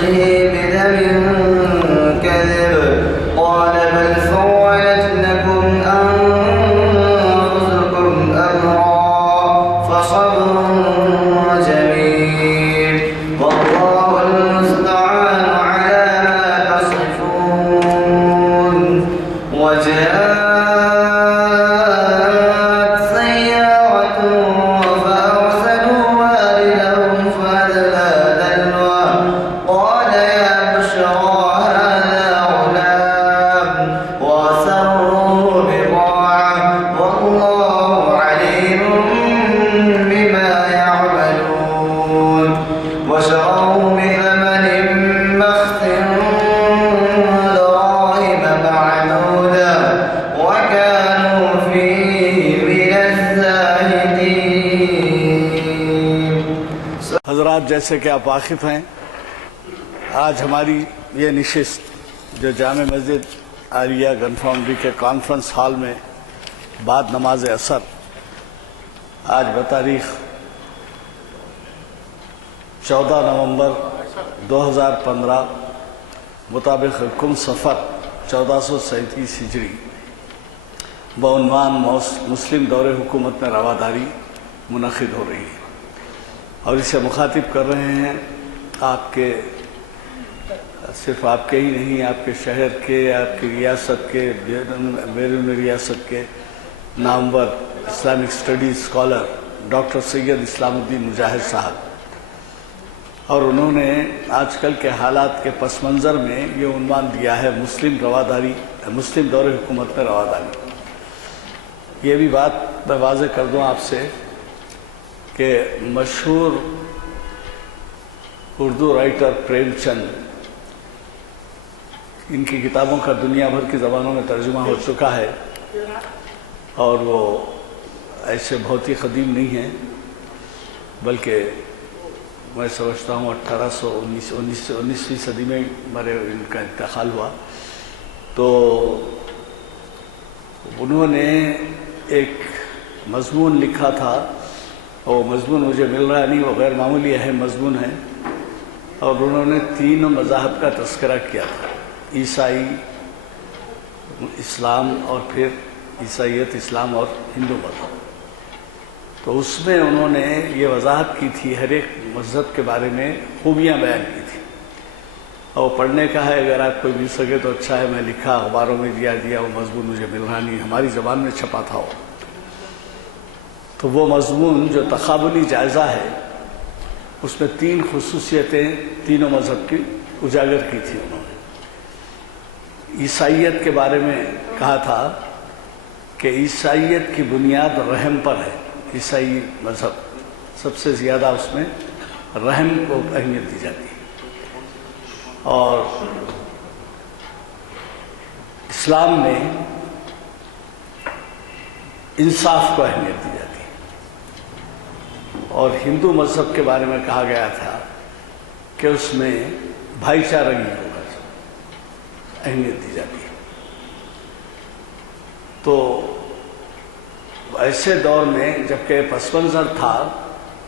قميصه بدم كذب قال بل سولت لكم أنفسكم أمرا فصبر جميل والله المستعان على ما تصفون. وجاءت سيارة فأرسلوا واردهم فأدلى دلوه قال يا بشرى هذا غلام وأسروه بضاعة والله عليم بما يعملون. وشروه بثمن بخس دراهم معدودة وكانوا فيه من الزاهدين. حضرات، جیسے کہ آپ واقف ہیں، آج ہماری یہ نشست جو جامع مسجد عالیہ گن فاؤنڈری کے کانفرنس ہال میں بعد نماز عصر آج بتاریخ 14 نومبر 2015 مطابق کم صفر 1437 ہجری بعنوان مسلم دور حکومت میں رواداری منعقد ہو رہی ہے، اور اسے مخاطب کر رہے ہیں آپ کے، صرف آپ کے ہی نہیں، آپ کے شہر کے، آپ کی ریاست کے، بیرون ریاست کے نامور اسلامک اسٹڈیز اسکالر ڈاکٹر سید اسلام الدین مجاہد صاحب، اور انہوں نے آج کل کے حالات کے پس منظر میں یہ عنوان دیا ہے مسلم دور حکومت میں رواداری۔ یہ بھی بات میں واضح کر دوں آپ سے کہ مشہور اردو رائٹر پریم چند، ان کی کتابوں کا دنیا بھر کی زبانوں میں ترجمہ ہو چکا ہے، اور وہ ایسے بہت ہی قدیم نہیں ہیں، بلکہ میں سمجھتا ہوں 19ویں صدی میں ان کا انتقال ہوا۔ تو انہوں نے ایک مضمون لکھا تھا، اور مضمون مجھے مل رہا نہیں، وہ غیر معمولی اہم مضمون ہے، اور انہوں نے 3 مذاہب کا تذکرہ کیا تھا، عیسائی، اسلام، اور پھر عیسائیت، اسلام اور ہندو مذہب۔ تو اس میں انہوں نے یہ وضاحت کی تھی، ہر ایک مذہب کے بارے میں خوبیاں بیان کی تھی، اور پڑھنے کا ہے، اگر آپ کوئی مل سکے تو اچھا ہے، میں لکھا اخباروں میں دیا وہ مضمون مجھے مل رہا نہیں، ہماری زبان میں چھپا تھا وہ۔ تو وہ مضمون جو تقابلی جائزہ ہے، اس میں 3 خصوصیتیں تینوں مذہب کی اجاگر کی تھی انہوں نے۔ عیسائیت کے بارے میں کہا تھا کہ عیسائیت کی بنیاد رحم پر ہے، عیسائی مذہب سب سے زیادہ اس میں رحم کو اہمیت دی جاتی ہے، اور اسلام میں انصاف کو اہمیت دی جاتی ہے، اور ہندو مذہب کے بارے میں کہا گیا تھا کہ اس میں بھائی چارگی کو اہمیت دی جاتی ہے۔ تو ایسے دور میں جبکہ پس منظر تھا،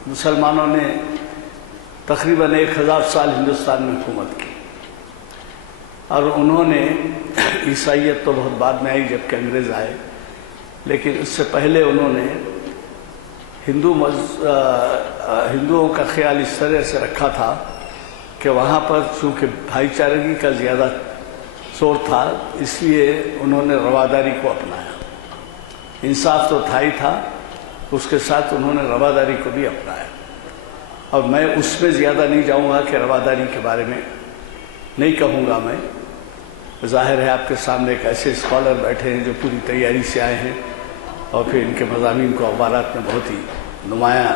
مسلمانوں نے تقریباً 1000 سال ہندوستان میں حکومت کی، اور انہوں نے عیسائیت تو بہت بعد میں آئی جبکہ انگریز آئے، لیکن اس سے پہلے انہوں نے ہندوؤں کا خیال اس طرح سے رکھا تھا کہ وہاں پر چونکہ بھائی چارگی کا زیادہ زور تھا، اس لیے انہوں نے رواداری کو اپنایا۔ انصاف تو تھا ہی تھا، اس کے ساتھ انہوں نے رواداری کو بھی اپنایا، اور میں اس میں زیادہ نہیں جاؤں گا کہ رواداری کے بارے میں نہیں کہوں گا میں۔ ظاہر ہے آپ کے سامنے ایک ایسے اسکالر بیٹھے ہیں جو پوری تیاری سے آئے ہیں، اور پھر ان کے مضامین کو اخبارات میں بہت ہی نمایاں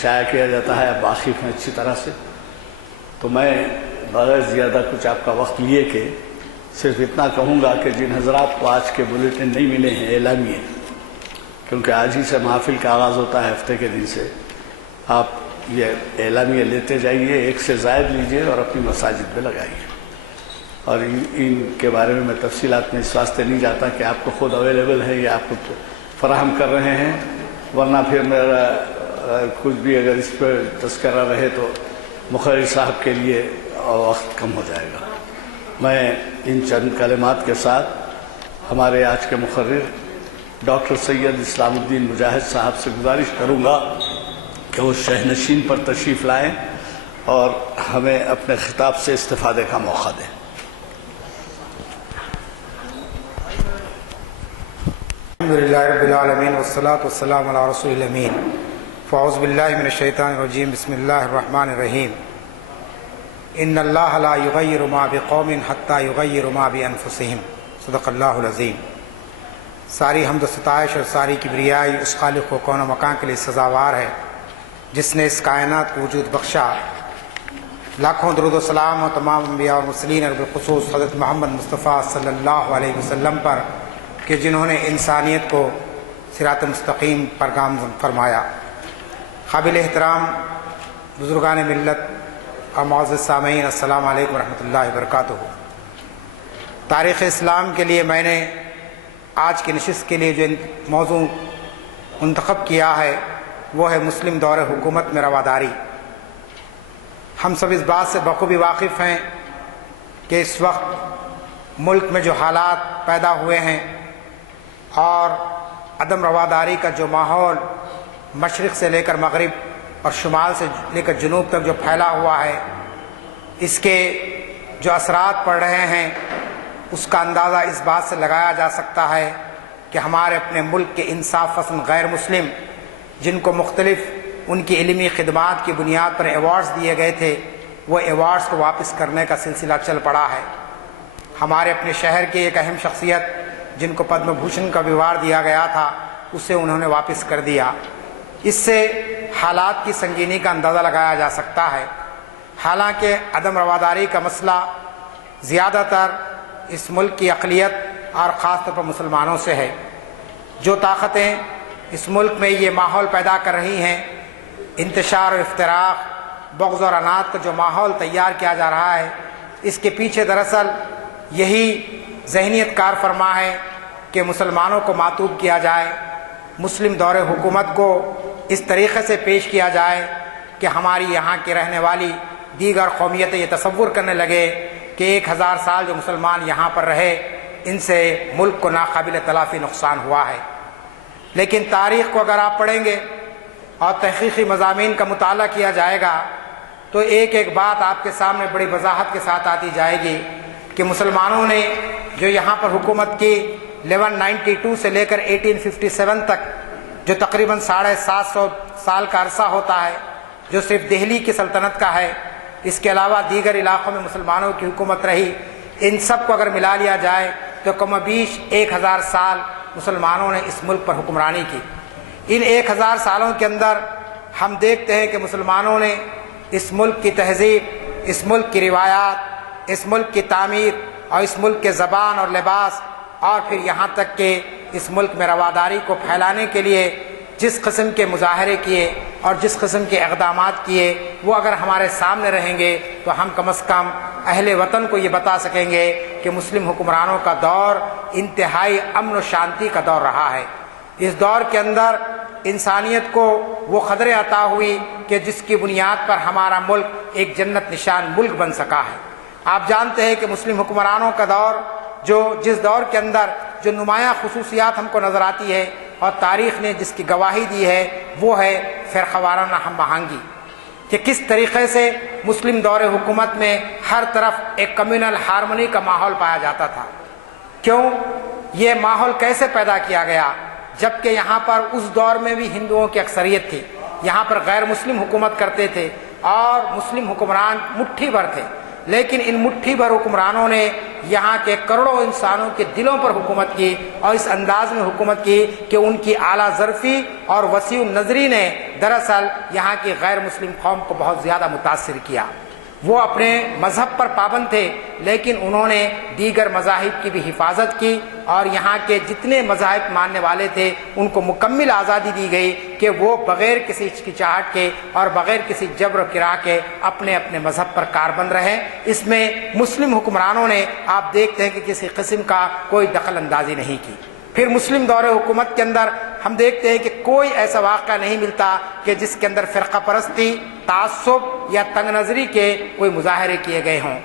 شائع کیا جاتا ہے، آپ واقف ہیں اچھی طرح سے۔ تو میں بغیر زیادہ کچھ آپ کا وقت لیے کہ صرف اتنا کہوں گا کہ جن حضرات کو آج کے بلیٹن نہیں ملے ہیں اعلامیے، کیونکہ آج ہی سے محافل کا آغاز ہوتا ہے، ہفتے کے دن سے آپ یہ اعلامیہ لیتے جائیے، 1 سے زائد لیجئے اور اپنی مساجد میں لگائیے۔ اور ان کے بارے میں تفصیلات میں اس واسطے نہیں جاتا کہ آپ کو خود اویلیبل ہے یا آپ کو فراہم کر رہے ہیں، ورنہ پھر میرا کچھ بھی اگر اس پر تذکرہ رہے تو مقرر صاحب کے لیے اور وقت کم ہو جائے گا۔ میں ان چند کلمات کے ساتھ ہمارے آج کے مقرر ڈاکٹر سید اسلام الدین مجاہد صاحب سے گزارش کروں گا کہ وہ شہنشین پر تشریف لائیں اور ہمیں اپنے خطاب سے استفادے کا موقع دیں۔ الحمدللہ رب العالمین والصلاة والسلام علی رسول الامین فاعوذ باللہ من الشیطان الرجیم بسم اللہ الرحمن الرحیم ان اللہ لا یغیر ما بقوم حتی یغیر ما بانفسہم صدق اللہ العظیم۔ ساری حمد و ستائش اور ساری کبریائی اس خالق و کون و مکان کے لیے سزاوار ہے جس نے اس کائنات کو وجود بخشا۔ لاکھوں درود و سلام و تمام انبیاء اور مرسلین اور بالخصوص حضرت محمد مصطفیٰ صلی اللہ علیہ وسلم پر کہ جنہوں نے انسانیت کو صراط مستقیم پر گامزن فرمایا۔ قابل احترام بزرگان ملت اور معزز سامعین، السلام علیکم ورحمۃ اللہ وبرکاتہ۔ تاریخ اسلام کے لیے میں نے آج کی نشست کے لیے جو موضوع منتخب کیا ہے وہ ہے مسلم دور حکومت میں رواداری۔ ہم سب اس بات سے بخوبی واقف ہیں کہ اس وقت ملک میں جو حالات پیدا ہوئے ہیں اور عدم رواداری کا جو ماحول مشرق سے لے کر مغرب اور شمال سے لے کر جنوب تک جو پھیلا ہوا ہے، اس کے جو اثرات پڑ رہے ہیں اس کا اندازہ اس بات سے لگایا جا سکتا ہے کہ ہمارے اپنے ملک کے انصاف پسند غیر مسلم جن کو مختلف ان کی علمی خدمات کی بنیاد پر ایوارڈز دیے گئے تھے، وہ ایوارڈز کو واپس کرنے کا سلسلہ چل پڑا ہے۔ ہمارے اپنے شہر کی ایک اہم شخصیت جن کو پدم بھوشن کا ایوارڈ دیا گیا تھا اسے انہوں نے واپس کر دیا۔ اس سے حالات کی سنگینی کا اندازہ لگایا جا سکتا ہے۔ حالانکہ عدم رواداری کا مسئلہ زیادہ تر اس ملک کی اقلیت اور خاص طور پر مسلمانوں سے ہے۔ جو طاقتیں اس ملک میں یہ ماحول پیدا کر رہی ہیں، انتشار اور افتراق، بغض اور عناد کا جو ماحول تیار کیا جا رہا ہے، اس کے پیچھے دراصل یہی ذہنیت کار فرما ہے کہ مسلمانوں کو معطوب کیا جائے، مسلم دور حکومت کو اس طریقے سے پیش کیا جائے کہ ہماری یہاں کی رہنے والی دیگر قومیتیں یہ تصور کرنے لگے کہ 1000 سال جو مسلمان یہاں پر رہے ان سے ملک کو ناقابل تلافی نقصان ہوا ہے۔ لیکن تاریخ کو اگر آپ پڑھیں گے اور تحقیقی مضامین کا مطالعہ کیا جائے گا تو ایک ایک بات آپ کے سامنے بڑی وضاحت کے ساتھ آتی جائے گی کہ مسلمانوں نے جو یہاں پر حکومت کی 1192 سے لے کر 1857 تک، جو تقریباً 750 سال کا عرصہ ہوتا ہے، جو صرف دہلی کی سلطنت کا ہے، اس کے علاوہ دیگر علاقوں میں مسلمانوں کی حکومت رہی، ان سب کو اگر ملا لیا جائے تو کم و بیش 1000 سال مسلمانوں نے اس ملک پر حکمرانی کی۔ ان 1000 سالوں کے اندر ہم دیکھتے ہیں کہ مسلمانوں نے اس ملک کی تہذیب، اس ملک کی روایات، اس ملک کی تعمیر اور اس ملک کے زبان اور لباس اور پھر یہاں تک کہ اس ملک میں رواداری کو پھیلانے کے لیے جس قسم کے مظاہرے کیے اور جس قسم کے اقدامات کیے، وہ اگر ہمارے سامنے رہیں گے تو ہم کم از کم اہل وطن کو یہ بتا سکیں گے کہ مسلم حکمرانوں کا دور انتہائی امن و شانتی کا دور رہا ہے۔ اس دور کے اندر انسانیت کو وہ قدریں عطا ہوئی کہ جس کی بنیاد پر ہمارا ملک ایک جنت نشان ملک بن سکا ہے۔ آپ جانتے ہیں کہ مسلم حکمرانوں کا دور جس دور کے اندر جو نمایاں خصوصیات ہم کو نظر آتی ہے اور تاریخ نے جس کی گواہی دی ہے وہ ہے فرقہ وارانہ ہم آہنگی، کہ کس طریقے سے مسلم دور حکومت میں ہر طرف ایک کمیونل ہارمونی کا ماحول پایا جاتا تھا۔ کیوں یہ ماحول کیسے پیدا کیا گیا؟ جبکہ یہاں پر اس دور میں بھی ہندوؤں کی اکثریت تھی، یہاں پر غیر مسلم حکومت کرتے تھے اور مسلم حکمران مٹھی بھر تھے، لیکن ان مٹھی بھر حکمرانوں نے یہاں کے کروڑوں انسانوں کے دلوں پر حکومت کی اور اس انداز میں حکومت کی کہ ان کی اعلیٰ ظرفی اور وسیع النظری نے دراصل یہاں کی غیر مسلم قوم کو بہت زیادہ متاثر کیا۔ وہ اپنے مذہب پر پابند تھے لیکن انہوں نے دیگر مذاہب کی بھی حفاظت کی اور یہاں کے جتنے مذاہب ماننے والے تھے ان کو مکمل آزادی دی گئی کہ وہ بغیر کسی ہچکچاہٹ کے اور بغیر کسی جبر و کرا کے اپنے اپنے مذہب پر کاربند رہیں۔ اس میں مسلم حکمرانوں نے آپ دیکھتے ہیں کہ کسی قسم کا کوئی دخل اندازی نہیں کی۔ پھر مسلم دور حکومت کے اندر ہم دیکھتے ہیں کہ کوئی ایسا واقعہ نہیں ملتا کہ جس کے اندر فرقہ پرستی، تعصب یا تنگ نظری کے کوئی مظاہرے کیے گئے ہوں۔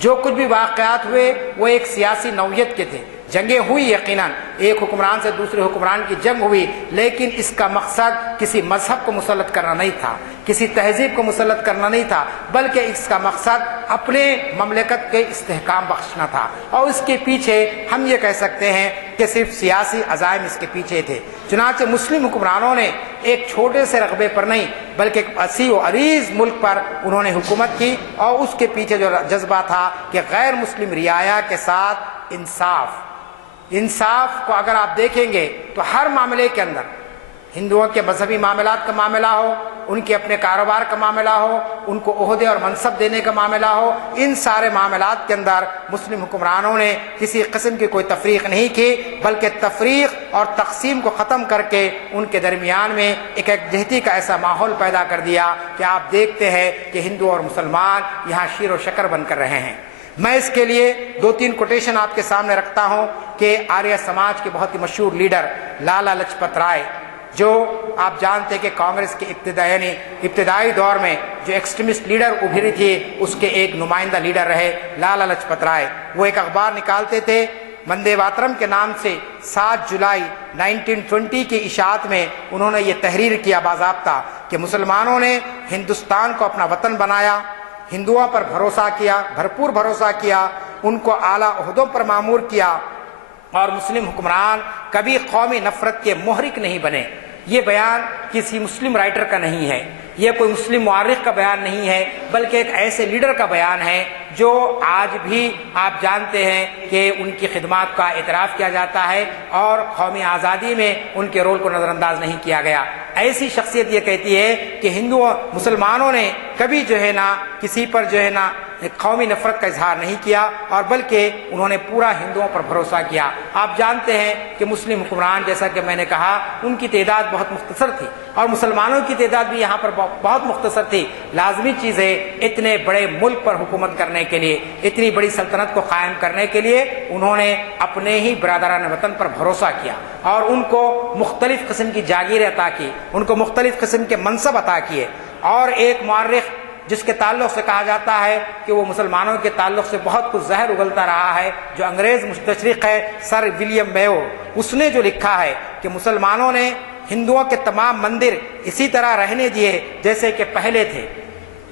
جو کچھ بھی واقعات ہوئے وہ ایک سیاسی نوعیت کے تھے۔ جنگیں ہوئی یقیناً، ایک حکمران سے دوسرے حکمران کی جنگ ہوئی، لیکن اس کا مقصد کسی مذہب کو مسلط کرنا نہیں تھا، کسی تہذیب کو مسلط کرنا نہیں تھا، بلکہ اس کا مقصد اپنے مملکت کے استحکام بخشنا تھا۔ اور اس کے پیچھے ہم یہ کہہ سکتے ہیں کہ صرف سیاسی عزائم اس کے پیچھے تھے۔ چنانچہ مسلم حکمرانوں نے ایک چھوٹے سے رقبے پر نہیں بلکہ ایک وسیع و عریض ملک پر انہوں نے حکومت کی، اور اس کے پیچھے جو جذبہ تھا کہ غیر مسلم رعایا کے ساتھ انصاف کو اگر آپ دیکھیں گے تو ہر معاملے کے اندر، ہندوؤں کے مذہبی معاملات کا معاملہ ہو، ان کے اپنے کاروبار کا معاملہ ہو، ان کو عہدے اور منصب دینے کا معاملہ ہو، ان سارے معاملات کے اندر مسلم حکمرانوں نے کسی قسم کی کوئی تفریق نہیں کی، بلکہ تفریق اور تقسیم کو ختم کر کے ان کے درمیان میں ایک یکجہتی کا ایسا ماحول پیدا کر دیا کہ آپ دیکھتے ہیں کہ ہندو اور مسلمان یہاں شیر و شکر بن کر رہے ہیں۔ میں اس کے لیے 2-3 کوٹیشن آپ کے سامنے رکھتا ہوں کہ آریہ سماج کے بہت ہی مشہور لیڈر لالا لاجپت رائے، جو آپ جانتے ہیں کہ کانگریس کے ابتدائی دور میں جو ایکسٹریمسٹ لیڈر ابھری تھی اس کے ایک نمائندہ لیڈر رہے لالا لاجپت رائے۔ وہ ایک اخبار نکالتے تھے وندے ماترم کے نام سے۔ 7 جولائی 1920 کی اشاعت میں انہوں نے یہ تحریر کیا باضابطہ کہ مسلمانوں نے ہندوستان کو اپنا وطن بنایا، ہندوؤں پر بھروسہ کیا، بھرپور بھروسہ کیا، ان کو اعلیٰ عہدوں پر مامور کیا، اور مسلم حکمران کبھی قومی نفرت کے محرک نہیں بنے۔ یہ بیان کسی مسلم رائٹر کا نہیں ہے، یہ کوئی مسلم مورخ کا بیان نہیں ہے، بلکہ ایک ایسے لیڈر کا بیان ہے جو آج بھی آپ جانتے ہیں کہ ان کی خدمات کا اعتراف کیا جاتا ہے اور قومی آزادی میں ان کے رول کو نظر انداز نہیں کیا گیا۔ ایسی شخصیت یہ کہتی ہے کہ مسلمانوں نے کبھی کسی پر قومی نفرت کا اظہار نہیں کیا، اور بلکہ انہوں نے پورا ہندوؤں پر بھروسہ کیا۔ آپ جانتے ہیں کہ مسلم حکمران، جیسا کہ میں نے کہا، ان کی تعداد بہت مختصر تھی اور مسلمانوں کی تعداد بھی یہاں پر بہت مختصر تھی۔ لازمی چیز ہے اتنے بڑے ملک پر حکومت کرنے کے لیے، اتنی بڑی سلطنت کو قائم کرنے کے لیے انہوں نے اپنے ہی برادران وطن پر بھروسہ کیا اور ان کو مختلف قسم کی جاگیریں عطا کی، ان کو مختلف قسم کے منصب عطا کیے۔ اور ایک مورخ جس کے تعلق سے کہا جاتا ہے کہ وہ مسلمانوں کے تعلق سے بہت کچھ زہر اگلتا رہا ہے، جو انگریز مستشرق ہے سر ولیم میو، اس نے جو لکھا ہے کہ مسلمانوں نے ہندوؤں کے تمام مندر اسی طرح رہنے دیے جیسے کہ پہلے تھے،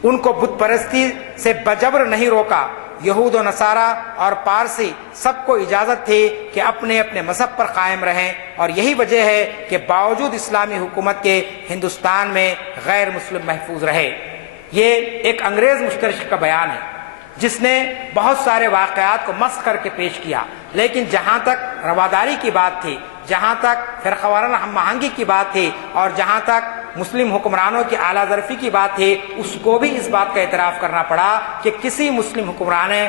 ان کو بت پرستی سے بجبر نہیں روکا۔ یہود و نصارہ اور پارسی سب کو اجازت تھی کہ اپنے اپنے مذہب پر قائم رہیں، اور یہی وجہ ہے کہ باوجود اسلامی حکومت کے ہندوستان میں غیر مسلم محفوظ رہے۔ یہ ایک انگریز مستشرق کا بیان ہے جس نے بہت سارے واقعات کو مسخ کر کے پیش کیا، لیکن جہاں تک رواداری کی بات تھی، جہاں تک فرقہ وارانہ ہم آہنگی کی بات تھی، اور جہاں تک مسلم حکمرانوں کی اعلیٰ ظرفی کی بات تھی، اس کو بھی اس بات کا اعتراف کرنا پڑا کہ کسی مسلم حکمران نے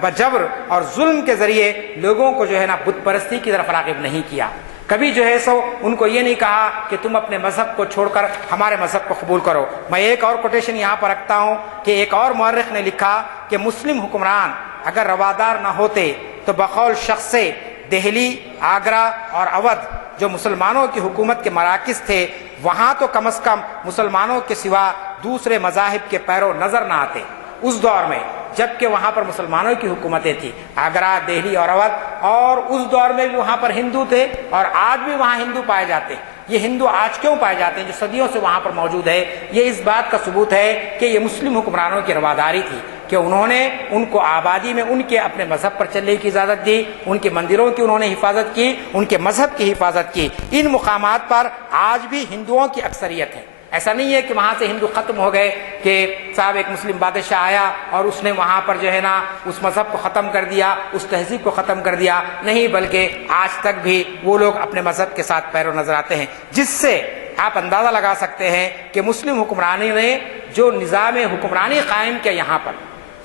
بجبر اور ظلم کے ذریعے لوگوں کو بت پرستی کی طرف راغب نہیں کیا۔ کبھی ان کو یہ نہیں کہا کہ تم اپنے مذہب کو چھوڑ کر ہمارے مذہب کو قبول کرو۔ میں ایک اور کوٹیشن یہاں پر رکھتا ہوں کہ ایک اور مورخ نے لکھا کہ مسلم حکمران اگر روادار نہ ہوتے تو بقول شخص سے دہلی، آگرہ اور اودھ جو مسلمانوں کی حکومت کے مراکز تھے، وہاں تو کم از کم مسلمانوں کے سوا دوسرے مذاہب کے پیرو نظر نہ آتے اس دور میں، جبکہ وہاں پر مسلمانوں کی حکومتیں تھیں، آگرہ، دہلی اور اودھ، اور اس دور میں بھی وہاں پر ہندو تھے، اور آج بھی وہاں ہندو پائے جاتے ہیں۔ یہ ہندو آج کیوں پائے جاتے ہیں جو صدیوں سے وہاں پر موجود ہے؟ یہ اس بات کا ثبوت ہے کہ یہ مسلم حکمرانوں کی رواداری تھی کہ انہوں نے ان کو آبادی میں ان کے اپنے مذہب پر چلنے کی اجازت دی، ان کے مندروں کی انہوں نے حفاظت کی، ان کے مذہب کی حفاظت کی۔ ان مقامات پر آج بھی ہندوؤں کی اکثریت ہے۔ ایسا نہیں ہے کہ وہاں سے ہندو ختم ہو گئے، کہ صاحب ایک مسلم بادشاہ آیا اور اس نے وہاں پر اس مذہب کو ختم کر دیا، اس تہذیب کو ختم کر دیا، نہیں، بلکہ آج تک بھی وہ لوگ اپنے مذہب کے ساتھ پیرو نظر آتے ہیں، جس سے آپ اندازہ لگا سکتے ہیں کہ مسلم حکمرانی نے جو نظام حکمرانی قائم کیا یہاں پر،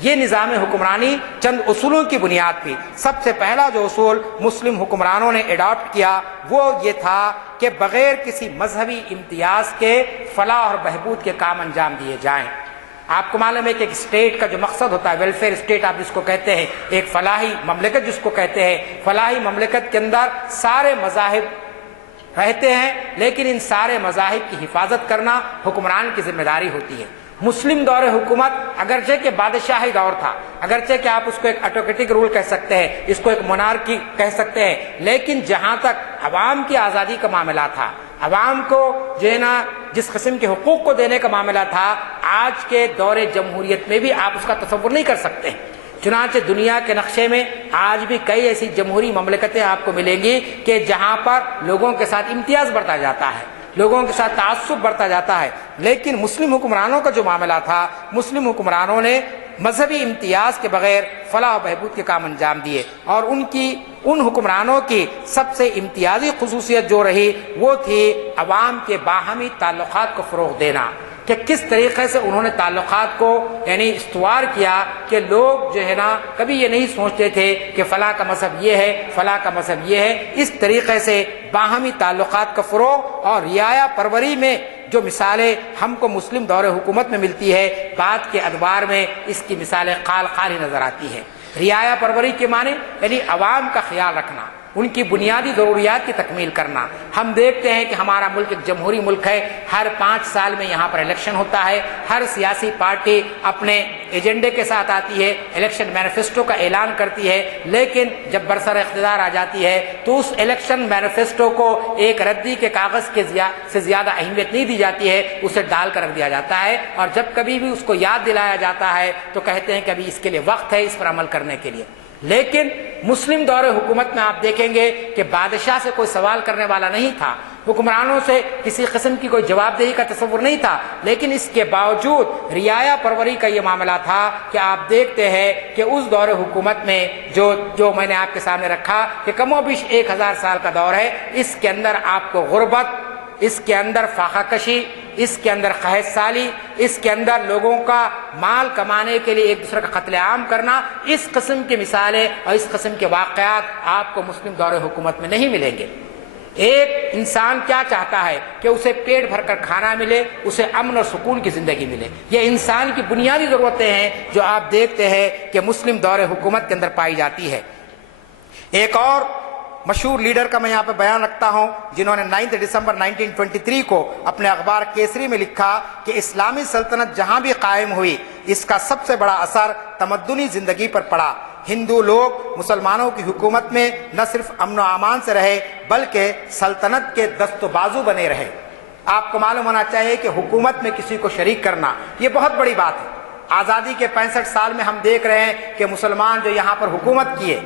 یہ نظام حکمرانی چند اصولوں کی بنیاد پہ، سب سے پہلا جو اصول مسلم حکمرانوں نے اڈاپٹ کیا وہ یہ تھا کہ بغیر کسی مذہبی امتیاز کے فلاح اور بہبود کے کام انجام دیے جائیں۔ آپ کو معلوم ہے کہ ایک اسٹیٹ کا جو مقصد ہوتا ہے، ویلفیئر اسٹیٹ آپ جس کو کہتے ہیں، ایک فلاحی مملکت جس کو کہتے ہیں، فلاحی مملکت کے اندر سارے مذاہب رہتے ہیں، لیکن ان سارے مذاہب کی حفاظت کرنا حکمران کی ذمہ داری ہوتی ہے۔ مسلم دور حکومت اگرچہ کہ بادشاہی دور تھا، اگرچہ کہ آپ اس کو ایک آٹوکریٹک رول کہہ سکتے ہیں، اس کو ایک مونارکی کہہ سکتے ہیں، لیکن جہاں تک عوام کی آزادی کا معاملہ تھا، عوام کو جو ہے نا جس قسم کے حقوق کو دینے کا معاملہ تھا، آج کے دور جمہوریت میں بھی آپ اس کا تصور نہیں کر سکتے ہیں۔ چنانچہ دنیا کے نقشے میں آج بھی کئی ایسی جمہوری مملکتیں آپ کو ملیں گی کہ جہاں پر لوگوں کے ساتھ امتیاز بڑھتا جاتا ہے، لوگوں کے ساتھ تعصب بڑھتا جاتا ہے، لیکن مسلم حکمرانوں کا جو معاملہ تھا، مسلم حکمرانوں نے مذہبی امتیاز کے بغیر فلاح و بہبود کے کام انجام دیے، اور ان حکمرانوں کی سب سے امتیازی خصوصیت جو رہی وہ تھی عوام کے باہمی تعلقات کو فروغ دینا، کہ کس طریقے سے انہوں نے تعلقات کو یعنی استوار کیا کہ لوگ جو ہے نا کبھی یہ نہیں سوچتے تھے کہ فلاں کا مذہب یہ ہے، فلاں کا مذہب یہ ہے۔ اس طریقے سے باہمی تعلقات کا فروغ اور رعایا پروری میں جو مثالیں ہم کو مسلم دور حکومت میں ملتی ہے، بعد کے ادوار میں اس کی مثالیں قال ہی نظر آتی ہے۔ رعایا پروری کے معنی یعنی عوام کا خیال رکھنا، ان کی بنیادی ضروریات کی تکمیل کرنا۔ ہم دیکھتے ہیں کہ ہمارا ملک ایک جمہوری ملک ہے، ہر 5 سال میں یہاں پر الیکشن ہوتا ہے، ہر سیاسی پارٹی اپنے ایجنڈے کے ساتھ آتی ہے، الیکشن مینیفیسٹو کا اعلان کرتی ہے، لیکن جب برسر اقتدار آ جاتی ہے تو اس الیکشن مینیفیسٹو کو ایک ردی کے کاغذ سے زیادہ اہمیت نہیں دی جاتی ہے، اسے ڈال کر رکھ دیا جاتا ہے، اور جب کبھی بھی اس کو یاد دلایا جاتا ہے تو کہتے ہیں کہ ابھی اس کے لیے وقت ہے اس پر عمل کرنے کے لیے۔ لیکن مسلم دور حکومت میں آپ دیکھیں گے کہ بادشاہ سے کوئی سوال کرنے والا نہیں تھا، حکمرانوں سے کسی قسم کی کوئی جواب دہی کا تصور نہیں تھا، لیکن اس کے باوجود رعایا پروری کا یہ معاملہ تھا کہ آپ دیکھتے ہیں کہ اس دور حکومت میں جو میں نے آپ کے سامنے رکھا کہ کم و بیش 1000 سال کا دور ہے، اس کے اندر آپ کو غربت، اس کے اندر فاقہ کشی، اس کے اندر قحط سالی، اس کے اندر لوگوں کا مال کمانے کے لیے ایک دوسرے کا قتل عام کرنا، اس قسم کی مثالیں اور اس قسم کے واقعات آپ کو مسلم دور حکومت میں نہیں ملیں گے۔ ایک انسان کیا چاہتا ہے کہ اسے پیٹ بھر کر کھانا ملے، اسے امن اور سکون کی زندگی ملے، یہ انسان کی بنیادی ضرورتیں ہیں جو آپ دیکھتے ہیں کہ مسلم دور حکومت کے اندر پائی جاتی ہے۔ ایک اور مشہور لیڈر کا میں یہاں پہ بیان رکھتا ہوں جنہوں نے 9 دسمبر 1923 کو اپنے اخبار کیسری میں لکھا کہ اسلامی سلطنت جہاں بھی قائم ہوئی اس کا سب سے بڑا اثر تمدنی زندگی پر پڑا۔ ہندو لوگ مسلمانوں کی حکومت میں نہ صرف امن و امان سے رہے بلکہ سلطنت کے دست و بازو بنے رہے۔ آپ کو معلوم ہونا چاہیے کہ حکومت میں کسی کو شریک کرنا یہ بہت بڑی بات ہے۔ آزادی کے 65 سال میں ہم دیکھ رہے ہیں کہ مسلمان جو یہاں پر حکومت کیے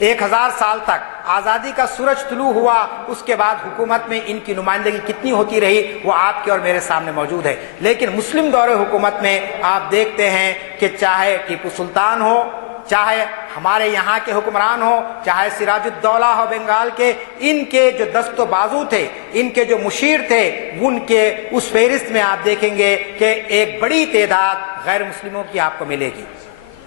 1000 سال تک، آزادی کا سورج طلوع ہوا اس کے بعد حکومت میں ان کی نمائندگی کتنی ہوتی رہی وہ آپ کے اور میرے سامنے موجود ہے۔ لیکن مسلم دور حکومت میں آپ دیکھتے ہیں کہ چاہے ٹیپو سلطان ہو، چاہے ہمارے یہاں کے حکمران ہو، چاہے سراج الدولہ ہو بنگال کے، ان کے جو دست و بازو تھے، ان کے جو مشیر تھے، ان کے اس فہرست میں آپ دیکھیں گے کہ ایک بڑی تعداد غیر مسلموں کی آپ کو ملے گی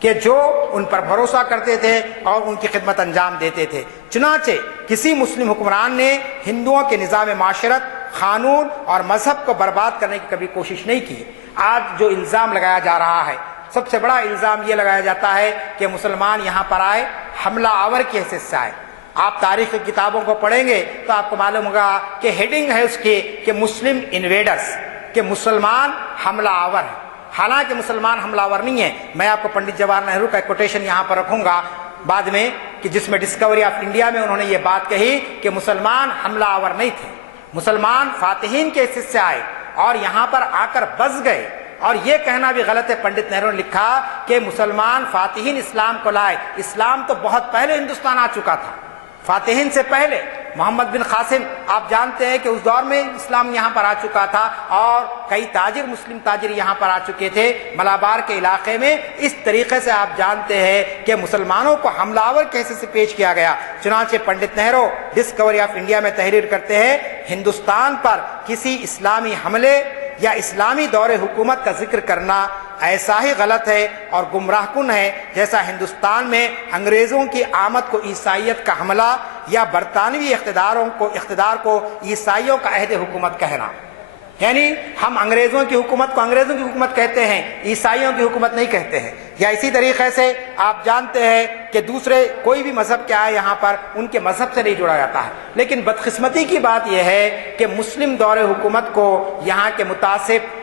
کہ جو ان پر بھروسہ کرتے تھے اور ان کی خدمت انجام دیتے تھے۔ چنانچہ کسی مسلم حکمران نے ہندوؤں کے نظام معاشرت، قانون اور مذہب کو برباد کرنے کی کبھی کوشش نہیں کی۔ آج جو الزام لگایا جا رہا ہے، سب سے بڑا الزام یہ لگایا جاتا ہے کہ مسلمان یہاں پر آئے حملہ آور کی حیثیت سے آئے۔ آپ تاریخ کی کتابوں کو پڑھیں گے تو آپ کو معلوم ہوگا کہ ہیڈنگ ہے اس کی کہ مسلم انویڈرز، کہ مسلمان حملہ آور ہیں، حالانکہ مسلمان حملہ آور نہیں ہے۔ میں آپ کو پنڈت جواہر نہرو کا ایک کوٹیشن یہاں پر رکھوں گا بعد میں کہ جس میں ڈسکوری آف انڈیا میں انہوں نے یہ بات کہی کہ مسلمان حملہ آور نہیں تھے، مسلمان فاتحین کے حیثیت سے آئے اور یہاں پر آ کر بس گئے۔ اور یہ کہنا بھی غلط ہے، پنڈت نہرو نے لکھا کہ مسلمان فاتحین اسلام کو لائے، اسلام تو بہت پہلے ہندوستان آ چکا تھا، فاتحین سے پہلے محمد بن قاسم، آپ جانتے ہیں کہ اس دور میں اسلام یہاں پر آ چکا تھا اور کئی تاجر، مسلم تاجر یہاں پر آ چکے تھے ملابار کے علاقے میں۔ اس طریقے سے آپ جانتے ہیں کہ مسلمانوں کو حملہ آور کیسے سے پیش کیا گیا۔ چنانچہ Pandit Nehru Discovery of India میں تحریر کرتے ہیں، ہندوستان پر کسی اسلامی حملے یا اسلامی دور حکومت کا ذکر کرنا ایسا ہی غلط ہے اور گمراہ کن ہے جیسا ہندوستان میں انگریزوں کی آمد کو عیسائیت کا حملہ یا برطانوی اقتدار کو عیسائیوں کا عہد حکومت کہنا۔ یعنی ہم انگریزوں کی حکومت کو انگریزوں کی حکومت کہتے ہیں، عیسائیوں کی حکومت نہیں کہتے ہیں۔ یا اسی طریقے سے آپ جانتے ہیں کہ دوسرے کوئی بھی مذہب کے آئے یہاں پر ان کے مذہب سے نہیں جوڑا جاتا ہے۔ لیکن بدقسمتی کی بات یہ ہے کہ مسلم دور حکومت کو یہاں کے متعصب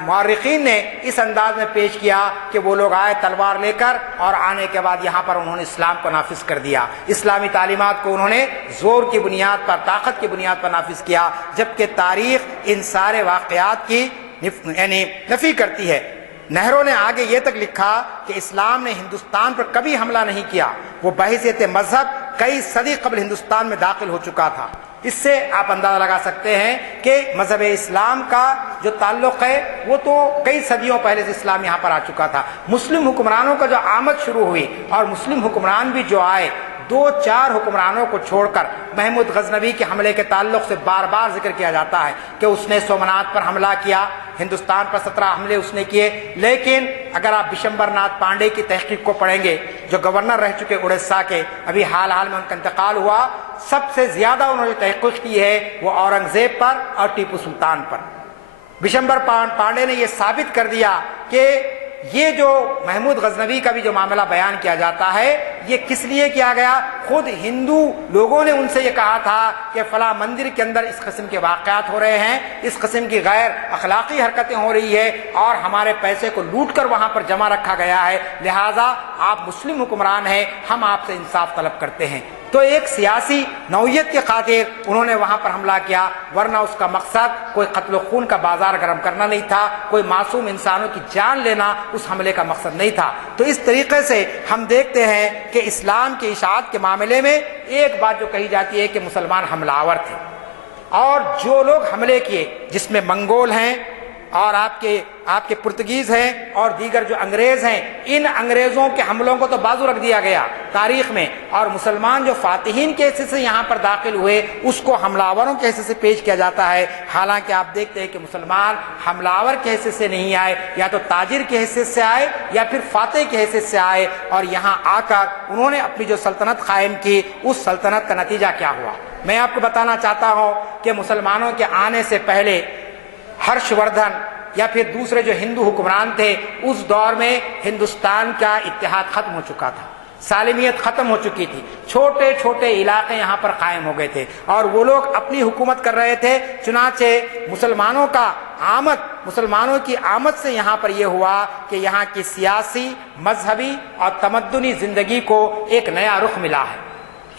مورخین نے اس انداز میں پیش کیا کہ وہ لوگ آئے تلوار لے کر، اور آنے کے بعد یہاں پر انہوں نے اسلام کو نافذ کر دیا، اسلامی تعلیمات کو انہوں نے زور کی بنیاد پر، طاقت کی بنیاد پر نافذ کیا، جبکہ تاریخ ان سارے واقعات کی یعنی نفی کرتی ہے۔ نہرو نے آگے یہ تک لکھا کہ اسلام نے ہندوستان پر کبھی حملہ نہیں کیا، وہ بحیثیت مذہب کئی صدی قبل ہندوستان میں داخل ہو چکا تھا۔ اس سے آپ اندازہ لگا سکتے ہیں کہ مذہب اسلام کا جو تعلق ہے وہ تو کئی صدیوں پہلے سے اسلام یہاں پر آ چکا تھا۔ مسلم حکمرانوں کا جو آمد شروع ہوئی، اور مسلم حکمران بھی جو آئے، 2-4 حکمرانوں کو چھوڑ کر محمود غزنوی کے حملے کے تعلق سے بار بار ذکر کیا جاتا ہے کہ اس نے سومنات پر حملہ کیا، ہندوستان پر 17 حملے اس نے کیے۔ لیکن اگر آپ بشمبر ناتھ پانڈے کی تحقیق کو پڑھیں گے، جو گورنر رہ چکے اڑیسہ کے، ابھی حال میں ان کا انتقال ہوا، سب سے زیادہ انہوں نے تحقیق کی ہے وہ اورنگزیب پر اور ٹیپو سلطان پر۔ بشمبر پانڈے نے یہ ثابت کر دیا کہ یہ جو محمود غزنوی کا بھی جو معاملہ بیان کیا جاتا ہے، یہ کس لیے کیا گیا؟ خود ہندو لوگوں نے ان سے یہ کہا تھا کہ فلاں مندر کے اندر اس قسم کے واقعات ہو رہے ہیں، اس قسم کی غیر اخلاقی حرکتیں ہو رہی ہے، اور ہمارے پیسے کو لوٹ کر وہاں پر جمع رکھا گیا ہے، لہٰذا آپ مسلم حکمران ہیں، ہم آپ سے انصاف طلب کرتے ہیں۔ تو ایک سیاسی نوعیت کے خاطر انہوں نے وہاں پر حملہ کیا، ورنہ اس کا مقصد کوئی قتل و خون کا بازار گرم کرنا نہیں تھا، کوئی معصوم انسانوں کی جان لینا اس حملے کا مقصد نہیں تھا۔ تو اس طریقے سے ہم دیکھتے ہیں کہ اسلام کی اشاعت کے معاملے میں ایک بات جو کہی جاتی ہے کہ مسلمان حملہ آور تھے، اور جو لوگ حملے کیے، جس میں منگول ہیں اور آپ کے پرتگیز ہیں اور دیگر جو انگریز ہیں، ان انگریزوں کے حملوں کو تو بازو رکھ دیا گیا تاریخ میں، اور مسلمان جو فاتحین کے حصے سے یہاں پر داخل ہوئے اس کو حملہ آوروں کے حصے سے پیش کیا جاتا ہے۔ حالانکہ آپ دیکھتے ہیں کہ مسلمان حملہ آور کے حصے سے نہیں آئے، یا تو تاجر کے حصے سے آئے یا پھر فاتح کے حصے سے آئے، اور یہاں آ کر انہوں نے اپنی جو سلطنت قائم کی، اس سلطنت کا نتیجہ کیا ہوا؟ میں آپ کو بتانا چاہتا ہوں کہ مسلمانوں کے آنے سے پہلے ہرش وردھن یا پھر دوسرے جو ہندو حکمران تھے، اس دور میں ہندوستان کا اتحاد ختم ہو چکا تھا، سالمیت ختم ہو چکی تھی، چھوٹے چھوٹے علاقے یہاں پر قائم ہو گئے تھے، اور وہ لوگ اپنی حکومت کر رہے تھے۔ چنانچہ مسلمانوں کی آمد سے یہاں پر یہ ہوا کہ یہاں کی سیاسی، مذہبی اور تمدنی زندگی کو ایک نیا رخ ملا ہے۔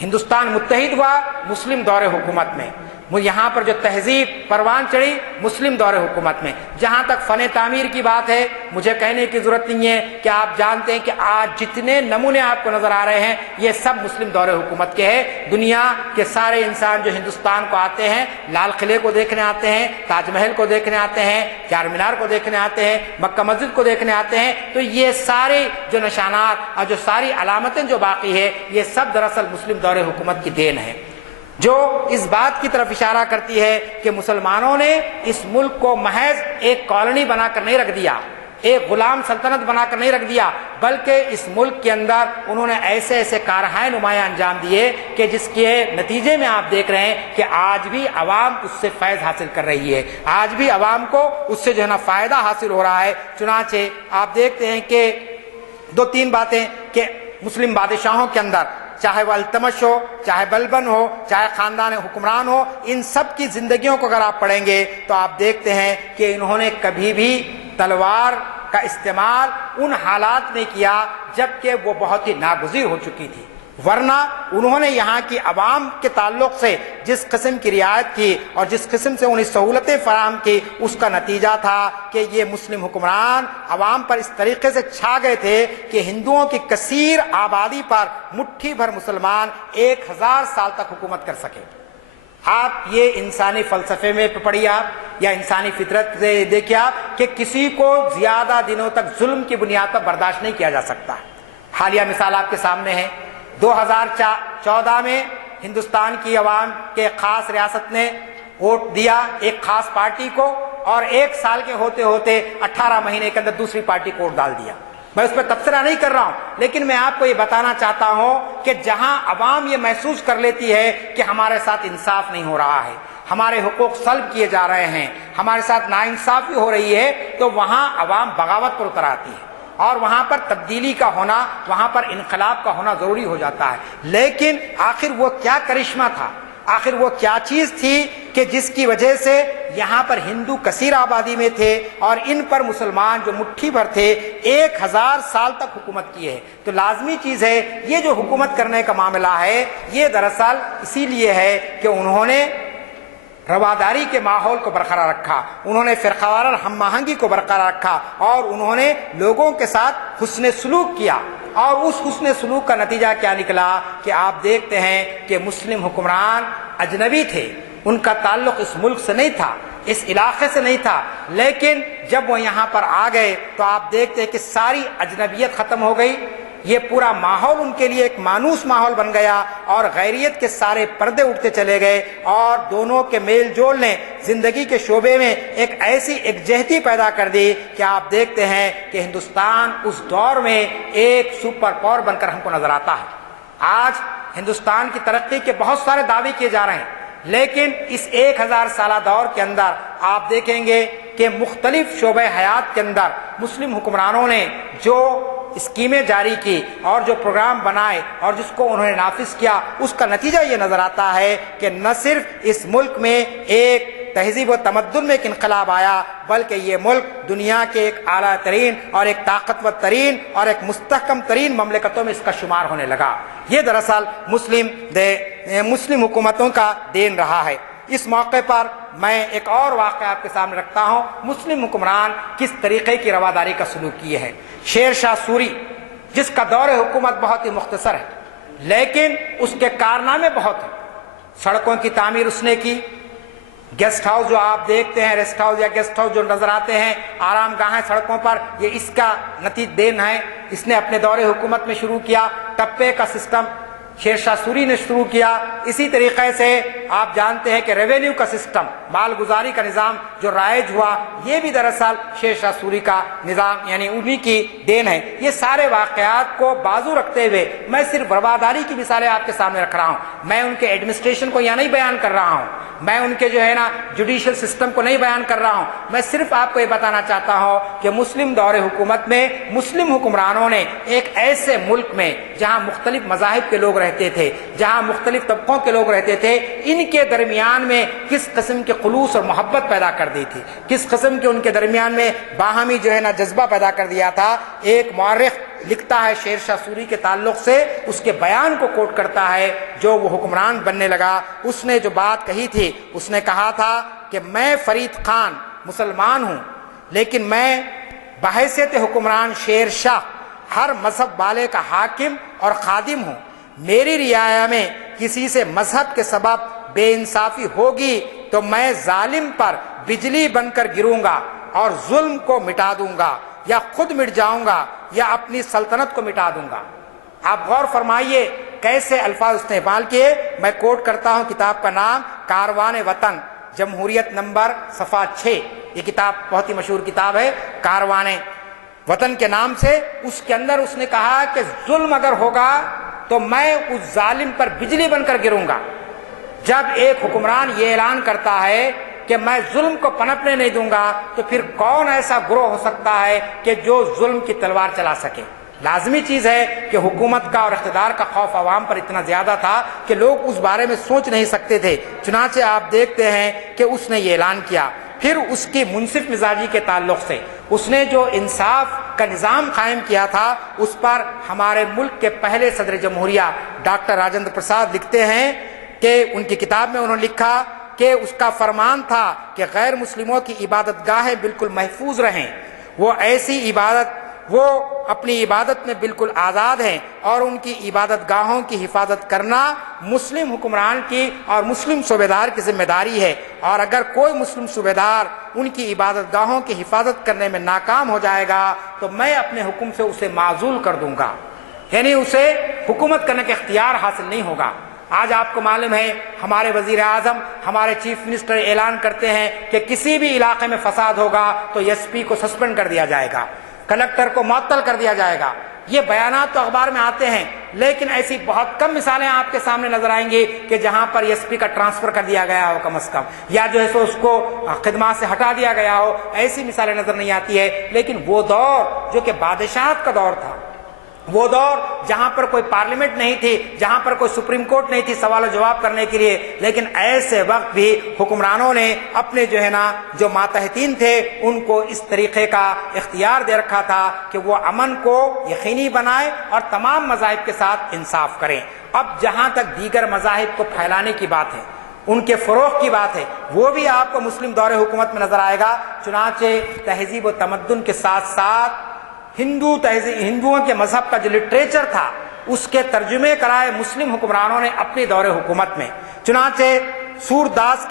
ہندوستان متحد ہوا مسلم دور حکومت میں، یہاں پر جو تہذیب پروان چڑھی مسلم دور حکومت میں۔ جہاں تک فن تعمیر کی بات ہے، مجھے کہنے کی ضرورت نہیں ہے کہ آپ جانتے ہیں کہ آج جتنے نمونے آپ کو نظر آ رہے ہیں یہ سب مسلم دور حکومت کے ہیں۔ دنیا کے سارے انسان جو ہندوستان کو آتے ہیں، لال قلعے کو دیکھنے آتے ہیں، تاج محل کو دیکھنے آتے ہیں، چار مینار کو دیکھنے آتے ہیں، مکہ مسجد کو دیکھنے آتے ہیں، تو یہ سارے جو نشانات اور جو ساری علامتیں جو باقی ہے، یہ سب دراصل مسلم دور حکومت کی دین ہے، جو اس بات کی طرف اشارہ کرتی ہے کہ مسلمانوں نے اس ملک کو محض ایک کالونی بنا کر نہیں رکھ دیا، ایک غلام سلطنت بنا کر نہیں رکھ دیا، بلکہ اس ملک کے اندر انہوں نے ایسے ایسے کارہائے نمایاں انجام دیے کہ جس کے نتیجے میں آپ دیکھ رہے ہیں کہ آج بھی عوام اس سے فیض حاصل کر رہی ہے، آج بھی عوام کو اس سے جو ہے نا فائدہ حاصل ہو رہا ہے۔ چنانچہ آپ دیکھتے ہیں کہ 2-3 باتیں کہ مسلم بادشاہوں کے اندر، چاہے وہ التمش ہو، چاہے بلبن ہو، چاہے خاندان حکمران ہو، ان سب کی زندگیوں کو اگر آپ پڑھیں گے تو آپ دیکھتے ہیں کہ انہوں نے کبھی بھی تلوار کا استعمال ان حالات میں کیا جبکہ وہ بہت ہی ناگزیر ہو چکی تھی، ورنہ انہوں نے یہاں کی عوام کے تعلق سے جس قسم کی رعایت کی اور جس قسم سے انہیں سہولتیں فراہم کی، اس کا نتیجہ تھا کہ یہ مسلم حکمران عوام پر اس طریقے سے چھا گئے تھے کہ ہندوؤں کی کثیر آبادی پر مٹھی بھر مسلمان 1000 سال تک حکومت کر سکے۔ آپ یہ انسانی فلسفے میں پڑھیے آپ، یا انسانی فطرت سے دیکھیے آپ کہ کسی کو زیادہ دنوں تک ظلم کی بنیاد پر برداشت نہیں کیا جا سکتا۔ حالیہ مثال آپ کے سامنے ہے، 2014 میں ہندوستان کی عوام کے خاص ریاست نے ووٹ دیا ایک خاص پارٹی کو، اور 1 سال کے ہوتے ہوتے 18 مہینے کے اندر دوسری پارٹی کو ووٹ ڈال دیا۔ میں اس پہ تبصرہ نہیں کر رہا ہوں، لیکن میں آپ کو یہ بتانا چاہتا ہوں کہ جہاں عوام یہ محسوس کر لیتی ہے کہ ہمارے ساتھ انصاف نہیں ہو رہا ہے، ہمارے حقوق سلب کیے جا رہے ہیں، ہمارے ساتھ ناانصافی ہو رہی ہے، تو وہاں عوام بغاوت پر اتر آتی ہے اور وہاں پر تبدیلی کا ہونا، وہاں پر انقلاب کا ہونا ضروری ہو جاتا ہے۔ لیکن آخر وہ کیا کرشمہ تھا، آخر وہ کیا چیز تھی کہ جس کی وجہ سے یہاں پر ہندو کثیر آبادی میں تھے اور ان پر مسلمان جو مٹھی بھر تھے 1000 سال تک حکومت کی ہے؟ تو لازمی چیز ہے یہ جو حکومت کرنے کا معاملہ ہے یہ دراصل اسی لیے ہے کہ انہوں نے رواداری کے ماحول کو برقرار رکھا، انہوں نے فرقہ وارانہ ہم آہنگی کو برقرار رکھا اور انہوں نے لوگوں کے ساتھ حسن سلوک کیا۔ اور اس حسن سلوک کا نتیجہ کیا نکلا کہ آپ دیکھتے ہیں کہ مسلم حکمران اجنبی تھے، ان کا تعلق اس ملک سے نہیں تھا، اس علاقے سے نہیں تھا، لیکن جب وہ یہاں پر آ گئے تو آپ دیکھتے ہیں کہ ساری اجنبیت ختم ہو گئی، یہ پورا ماحول ان کے لیے ایک مانوس ماحول بن گیا اور غیریت کے سارے پردے اٹھتے چلے گئے اور دونوں کے میل جول نے زندگی کے شعبے میں ایک ایسی یکجہتی پیدا کر دی کہ آپ دیکھتے ہیں کہ ہندوستان اس دور میں ایک سپر پاور بن کر ہم کو نظر آتا ہے۔ آج ہندوستان کی ترقی کے بہت سارے دعوے کیے جا رہے ہیں، لیکن اس 1000 سالہ دور کے اندر آپ دیکھیں گے کہ مختلف شعبہ حیات کے اندر مسلم حکمرانوں نے جو اسکیمیں جاری کی اور جو پروگرام بنائے اور جس کو انہوں نے نافذ کیا، اس کا نتیجہ یہ نظر آتا ہے کہ نہ صرف اس ملک میں ایک تہذیب و تمدن میں ایک انقلاب آیا، بلکہ یہ ملک دنیا کے ایک اعلیٰ ترین اور ایک طاقتور ترین اور ایک مستحکم ترین مملکتوں میں اس کا شمار ہونے لگا۔ یہ دراصل مسلم حکومتوں کا دین رہا ہے۔ اس موقع پر میں ایک اور واقعہ آپ کے سامنے رکھتا ہوں، مسلم حکمران کس طریقے کی رواداری کا سلوک کیے ہیں۔ شیر شاہ سوری جس کا دور حکومت بہت ہی مختصر ہے لیکن اس کے کارنامے بہت ہیں، سڑکوں کی تعمیر اس نے کی، گیسٹ ہاؤس جو آپ دیکھتے ہیں، ریسٹ ہاؤس یا گیسٹ ہاؤس جو نظر آتے ہیں، آرام گاہیں سڑکوں پر، یہ اس کا نتیجہ دین ہے۔ اس نے اپنے دور حکومت میں شروع کیا، ٹپے کا سسٹم شیر شاہ سوری نے شروع کیا۔ اسی طریقے سے آپ جانتے ہیں کہ ریونیو کا سسٹم، مال گزاری کا نظام جو رائج ہوا، یہ بھی دراصل شیر شاہ سوری کا نظام یعنی انہی کی دین ہے۔ یہ سارے واقعات کو بازو رکھتے ہوئے میں صرف رواداری کی مثالیں آپ کے سامنے رکھ رہا ہوں، میں ان کے ایڈمنسٹریشن کو یہاں نہیں بیان کر رہا ہوں، میں ان کے جو ہے نا جوڈیشل سسٹم کو نہیں بیان کر رہا ہوں، میں صرف آپ کو یہ بتانا چاہتا ہوں کہ مسلم دور حکومت میں مسلم حکمرانوں نے ایک ایسے ملک میں جہاں مختلف مذاہب کے لوگ رہتے تھے، جہاں مختلف طبقوں کے لوگ رہتے تھے، ان کے درمیان میں کس قسم کے خلوص اور محبت پیدا کر دی تھی، کس قسم کے ان کے درمیان میں باہمی جو ہے نا جذبہ پیدا کر دیا تھا۔ ایک مورخ لکھتا ہے شیر شاہ سوری کے تعلق سے، اس کے بیان کو کوٹ کرتا ہے جو وہ حکمران بننے لگا۔ اس نے جو بات کہی تھی، اس نے کہا تھا کہ میں فرید خان مسلمان ہوں لیکن میں بحیثیت حکمران شیر شاہ ہر مذہب والے کا حاکم اور خادم ہوں، میری رعایا میں کسی سے مذہب کے سبب بے انصافی ہوگی تو میں ظالم پر بجلی بن کر گروں گا اور ظلم کو مٹا دوں گا، یا خود مٹ جاؤں گا یا اپنی سلطنت کو مٹا دوں گا۔ آپ غور فرمائیے کیسے الفاظ اس نے استعمال کیے۔ میں کوٹ کرتا ہوں، کتاب کا نام کاروان وطن، جمہوریت نمبر صفحہ 6، یہ کتاب بہت ہی مشہور کتاب ہے کاروان وطن کے نام سے۔ اس کے اندر اس نے کہا کہ ظلم اگر ہوگا تو میں اس ظالم پر بجلی بن کر گروں گا۔ جب ایک حکمران یہ اعلان کرتا ہے کہ میں ظلم کو پنپنے نہیں دوں گا تو پھر کون ایسا گروہ ہو سکتا ہے کہ جو ظلم کی تلوار چلا سکے؟ لازمی چیز ہے کہ حکومت کا اور اقتدار کا خوف عوام پر اتنا زیادہ تھا کہ لوگ اس بارے میں سوچ نہیں سکتے تھے، چنانچہ آپ دیکھتے ہیں کہ اس نے یہ اعلان کیا۔ پھر اس کی منصف مزاجی کے تعلق سے اس نے جو انصاف کا نظام قائم کیا تھا، اس پر ہمارے ملک کے پہلے صدر جمہوریہ ڈاکٹر راجندر پرساد لکھتے ہیں کہ ان کی کتاب میں انہوں نے لکھا کہ اس کا فرمان تھا کہ غیر مسلموں کی عبادت گاہیں بالکل محفوظ رہیں، وہ اپنی عبادت میں بالکل آزاد ہیں اور ان کی عبادت گاہوں کی حفاظت کرنا مسلم حکمران کی اور مسلم صوبے دار کی ذمہ داری ہے، اور اگر کوئی مسلم صوبے دار ان کی عبادت گاہوں کی حفاظت کرنے میں ناکام ہو جائے گا تو میں اپنے حکم سے اسے معزول کر دوں گا، یعنی اسے حکومت کرنے کا اختیار حاصل نہیں ہوگا۔ آج آپ کو معلوم ہے ہمارے وزیر اعظم، ہمارے چیف منسٹر اعلان کرتے ہیں کہ کسی بھی علاقے میں فساد ہوگا تو ایس پی کو سسپینڈ کر دیا جائے گا، کلکٹر کو معطل کر دیا جائے گا، یہ بیانات تو اخبار میں آتے ہیں، لیکن ایسی بہت کم مثالیں آپ کے سامنے نظر آئیں گی کہ جہاں پر ایس پی کا ٹرانسفر کر دیا گیا ہو کم از کم، یا جو ہے سو اس کو خدمات سے ہٹا دیا گیا ہو، ایسی مثالیں نظر نہیں آتی ہے۔ لیکن وہ دور جو کہ بادشاہت کا دور تھا، وہ دور جہاں پر کوئی پارلیمنٹ نہیں تھی، جہاں پر کوئی سپریم کورٹ نہیں تھی سوال و جواب کرنے کے لیے، لیکن ایسے وقت بھی حکمرانوں نے اپنے جو ہے نا جو ماتحتین تھے ان کو اس طریقے کا اختیار دے رکھا تھا کہ وہ امن کو یقینی بنائے اور تمام مذاہب کے ساتھ انصاف کریں۔ اب جہاں تک دیگر مذاہب کو پھیلانے کی بات ہے، ان کے فروغ کی بات ہے، وہ بھی آپ کو مسلم دور حکومت میں نظر آئے گا۔ چنانچہ تہذیب و تمدن کے ساتھ ساتھ ہندوؤں کے مذہب کا جو لٹریچر تھا اس کے ترجمے کرائے مسلم حکمرانوں نے اپنے دور حکومت میں۔ چنانچہ سورداس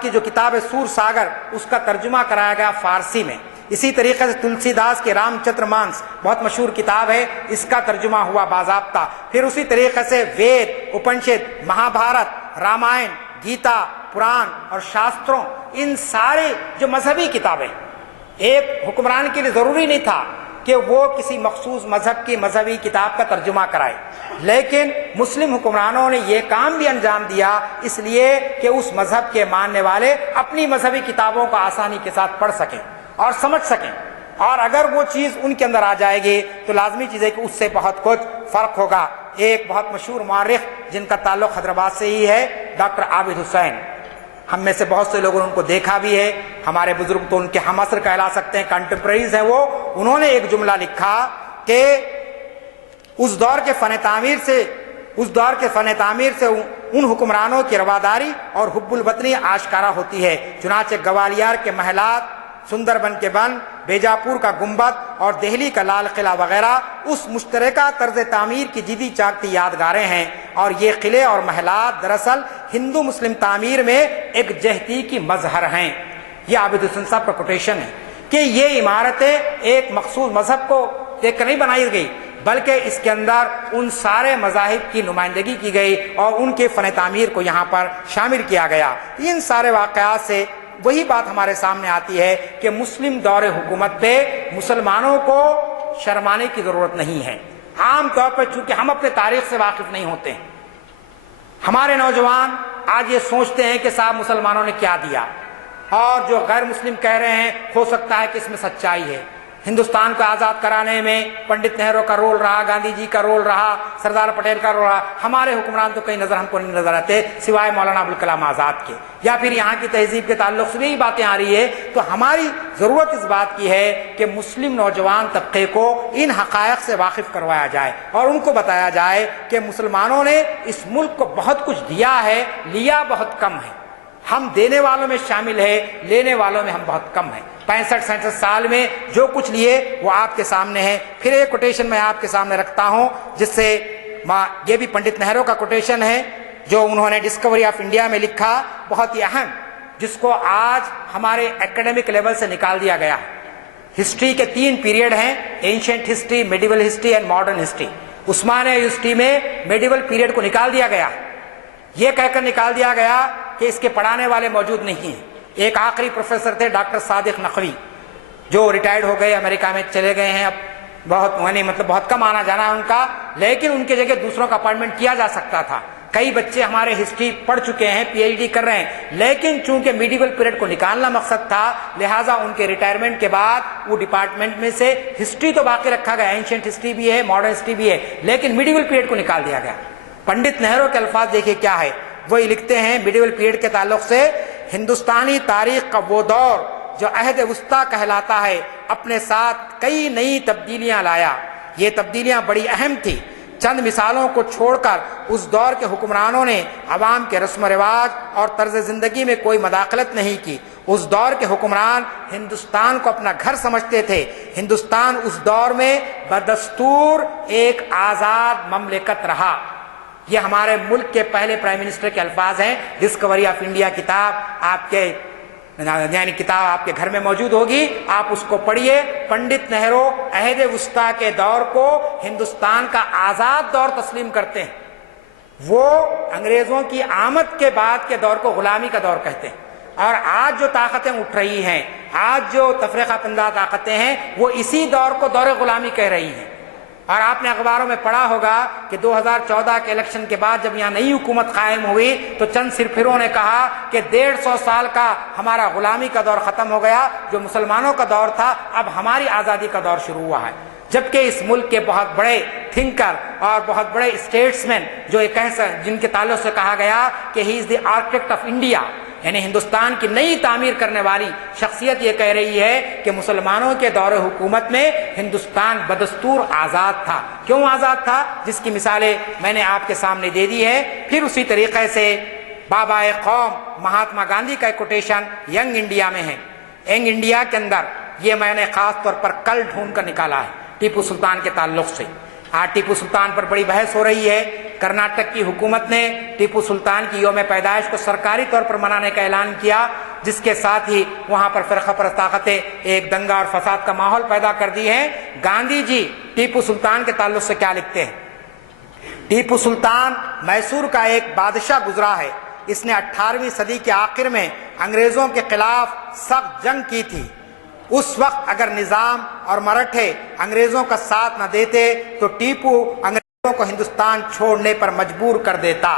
کی جو کتاب ہے سور ساگر، اس کا ترجمہ کرایا گیا فارسی میں۔ اسی طریقے سے تلسی داس کے رام چتر مانس بہت مشہور کتاب ہے، اس کا ترجمہ ہوا باضابطہ۔ پھر اسی طریقے سے وید، اپنشد، مہابھارت، رامائن، گیتا، پران اور شاستروں، ان سارے جو مذہبی کتابیں، ایک حکمران کے لیے ضروری نہیں تھا کہ وہ کسی مخصوص مذہب کی مذہبی کتاب کا ترجمہ کرائے، لیکن مسلم حکمرانوں نے یہ کام بھی انجام دیا اس لیے کہ اس مذہب کے ماننے والے اپنی مذہبی کتابوں کو آسانی کے ساتھ پڑھ سکیں اور سمجھ سکیں، اور اگر وہ چیز ان کے اندر آ جائے گی تو لازمی چیز ہے کہ اس سے بہت کچھ فرق ہوگا۔ ایک بہت مشہور مورخ جن کا تعلق حیدرآباد سے ہی ہے، ڈاکٹر عابد حسین، ہم میں سے بہت سے لوگوں نے ان کو دیکھا بھی ہے، ہمارے بزرگ تو ان کے ہم عصر کہلا سکتے ہیں، کنٹمپریریز ہیں وہ۔ انہوں نے ایک جملہ لکھا کہ اس دور کے فن تعمیر سے ان حکمرانوں کی رواداری اور حب الوطنی آشکارا ہوتی ہے۔ چنانچہ گوالیار کے محلات، سندربن کے بن، بیجاپور کا گنبد اور دہلی کا لال قلعہ وغیرہ اس مشترکہ طرز تعمیر کی جدی چاکتی یادگاریں ہیں، اور یہ قلعے اور محلات دراصل ہندو مسلم تعمیر میں ایک جہتی کی مظہر ہیں۔ یہ عابد حسین صاحب کا کوٹیشن ہے کہ یہ عمارتیں ایک مخصوص مذہب کو دیکھ کر نہیں بنائی گئی، بلکہ اس کے اندر ان سارے مذاہب کی نمائندگی کی گئی اور ان کے فن تعمیر کو یہاں پر شامل کیا گیا۔ ان سارے واقعات سے وہی بات ہمارے سامنے آتی ہے کہ مسلم دور حکومت پہ مسلمانوں کو شرمانے کی ضرورت نہیں ہے۔ عام طور پر چونکہ ہم اپنے تاریخ سے واقف نہیں ہوتے ہیں، ہمارے نوجوان آج یہ سوچتے ہیں کہ صاحب مسلمانوں نے کیا دیا، اور جو غیر مسلم کہہ رہے ہیں ہو سکتا ہے کہ اس میں سچائی ہے۔ ہندوستان کو آزاد کرانے میں پنڈت نہرو کا رول رہا، گاندھی جی کا رول رہا، سردار پٹیل کا رول رہا۔ ہمارے حکمران تو کئی نظر ہم کو نہیں نظر آتے سوائے مولانا ابوالکلام آزاد کے، یا پھر یہاں کی تہذیب کے تعلق سے یہی باتیں آ رہی ہے۔ تو ہماری ضرورت اس بات کی ہے کہ مسلم نوجوان طبقے کو ان حقائق سے واقف کروایا جائے اور ان کو بتایا جائے کہ مسلمانوں نے اس ملک کو بہت کچھ دیا ہے، لیا بہت کم ہے۔ ہم دینے والوں میں شامل ہے، لینے والوں میں ہم بہت کم ہیں۔ 65-67 سال میں جو کچھ لیے وہ آپ کے سامنے ہے۔ پھر ایک کوٹیشن میں آپ کے سامنے رکھتا ہوں جس سے یہ بھی پنڈت نہرو کا کوٹیشن ہے جو انہوں نے ڈسکوری آف انڈیا میں لکھا، بہت ہی اہم، جس کو آج ہمارے ایکیڈیمک لیول سے نکال دیا گیا ہے۔ ہسٹری کے 3 پیریڈ ہیں، ancient history, medieval history and modern history. Osmania university میں میڈیول پیریڈ کو نکال دیا گیا، یہ کہہ کر نکال دیا گیا کہ اس کے پڑھانے والے موجود نہیں ہیں۔ ایک آخری پروفیسر تھے ڈاکٹر صادق نقوی، جو ریٹائرڈ ہو گئے، امریکہ میں چلے گئے ہیں، اب بہت کم آنا جانا ہے ان کا، لیکن ان کی جگہ دوسروں کا اپائنٹمنٹ کیا جا سکتا تھا۔ کئی بچے ہمارے ہسٹری پڑھ چکے ہیں، پی ایچ ڈی کر رہے ہیں، لیکن چونکہ میڈیول پیریڈ کو نکالنا مقصد تھا، لہٰذا ان کے ریٹائرمنٹ کے بعد وہ ڈپارٹمنٹ میں سے ہسٹری تو باقی رکھا گیا، اینشینٹ ہسٹری بھی ہے، ماڈرن ہسٹری بھی ہے، لیکن میڈیول پیریڈ کو نکال دیا گیا۔ پنڈت نہرو کے الفاظ دیکھیے کیا ہے، وہی لکھتے ہیں میڈیول پیریڈ کے تعلق سے، ہندوستانی تاریخ کا وہ دور جو عہد وسطیٰ کہلاتا ہے اپنے ساتھ کئی نئی تبدیلیاں لایا۔ یہ تبدیلیاں بڑی اہم تھی۔ چند مثالوں کو چھوڑ کر اس دور کے حکمرانوں نے عوام کے رسم و رواج اور طرز زندگی میں کوئی مداخلت نہیں کی۔ اس دور کے حکمران ہندوستان کو اپنا گھر سمجھتے تھے۔ ہندوستان اس دور میں بدستور ایک آزاد مملکت رہا۔ یہ ہمارے ملک کے پہلے پرائم منسٹر کے الفاظ ہیں۔ ڈسکوری آف انڈیا کتاب آپ کے گھر میں موجود ہوگی، آپ اس کو پڑھیے۔ پنڈت نہرو عہد وسطیٰ کے دور کو ہندوستان کا آزاد دور تسلیم کرتے ہیں، وہ انگریزوں کی آمد کے بعد کے دور کو غلامی کا دور کہتے ہیں۔ اور آج جو طاقتیں اٹھ رہی ہیں، آج جو تفریقہ پندہ طاقتیں ہیں وہ اسی دور کو دور غلامی کہہ رہی ہیں. اور آپ نے اخباروں میں پڑھا ہوگا کہ 2014 کے الیکشن کے بعد جب یہاں نئی حکومت قائم ہوئی تو چند سرفروں نے کہا کہ 150 سال کا ہمارا غلامی کا دور ختم ہو گیا، جو مسلمانوں کا دور تھا اب ہماری آزادی کا دور شروع ہوا ہے. جبکہ اس ملک کے بہت بڑے تھنکر اور بہت بڑے اسٹیٹس مین جن کے تعلق سے کہا گیا کہ ہی از دی آرکیٹیکٹ آف انڈیا، یعنی ہندوستان کی نئی تعمیر کرنے والی شخصیت یہ کہہ رہی ہے کہ مسلمانوں کے دور حکومت میں ہندوستان بدستور آزاد تھا. کیوں آزاد تھا؟ جس کی مثالیں میں نے آپ کے سامنے دے دی ہے. پھر اسی طریقے سے بابا قوم مہاتما گاندھی کا ایک کوٹیشن ینگ انڈیا میں ہے. ینگ انڈیا کے اندر یہ میں نے خاص طور پر کل ڈھونڈ کر نکالا ہے ٹیپو سلطان کے تعلق سے. آج ٹیپو سلطان پر بڑی بحث ہو رہی ہے. کرناٹک کی حکومت نے ٹیپو سلطان کی یوم پیدائش کو سرکاری طور پر منانے کا اعلان کیا، جس کے ساتھ ہی وہاں پر فرقہ پرست طاقتیں ایک دنگا اور فساد کا ماحول پیدا کر دی ہے. گاندھی جی ٹیپو سلطان کے تعلق سے کیا لکھتے ہیں؟ ٹیپو سلطان میسور کا ایک بادشاہ گزرا ہے. اس نے 18ویں صدی کے آخر میں انگریزوں کے خلاف سخت جنگ کی تھی. اس وقت اگر نظام اور مرہٹے انگریزوں کا ساتھ نہ دیتے تو ٹیپو انگریزوں کو ہندوستان چھوڑنے پر مجبور کر دیتا.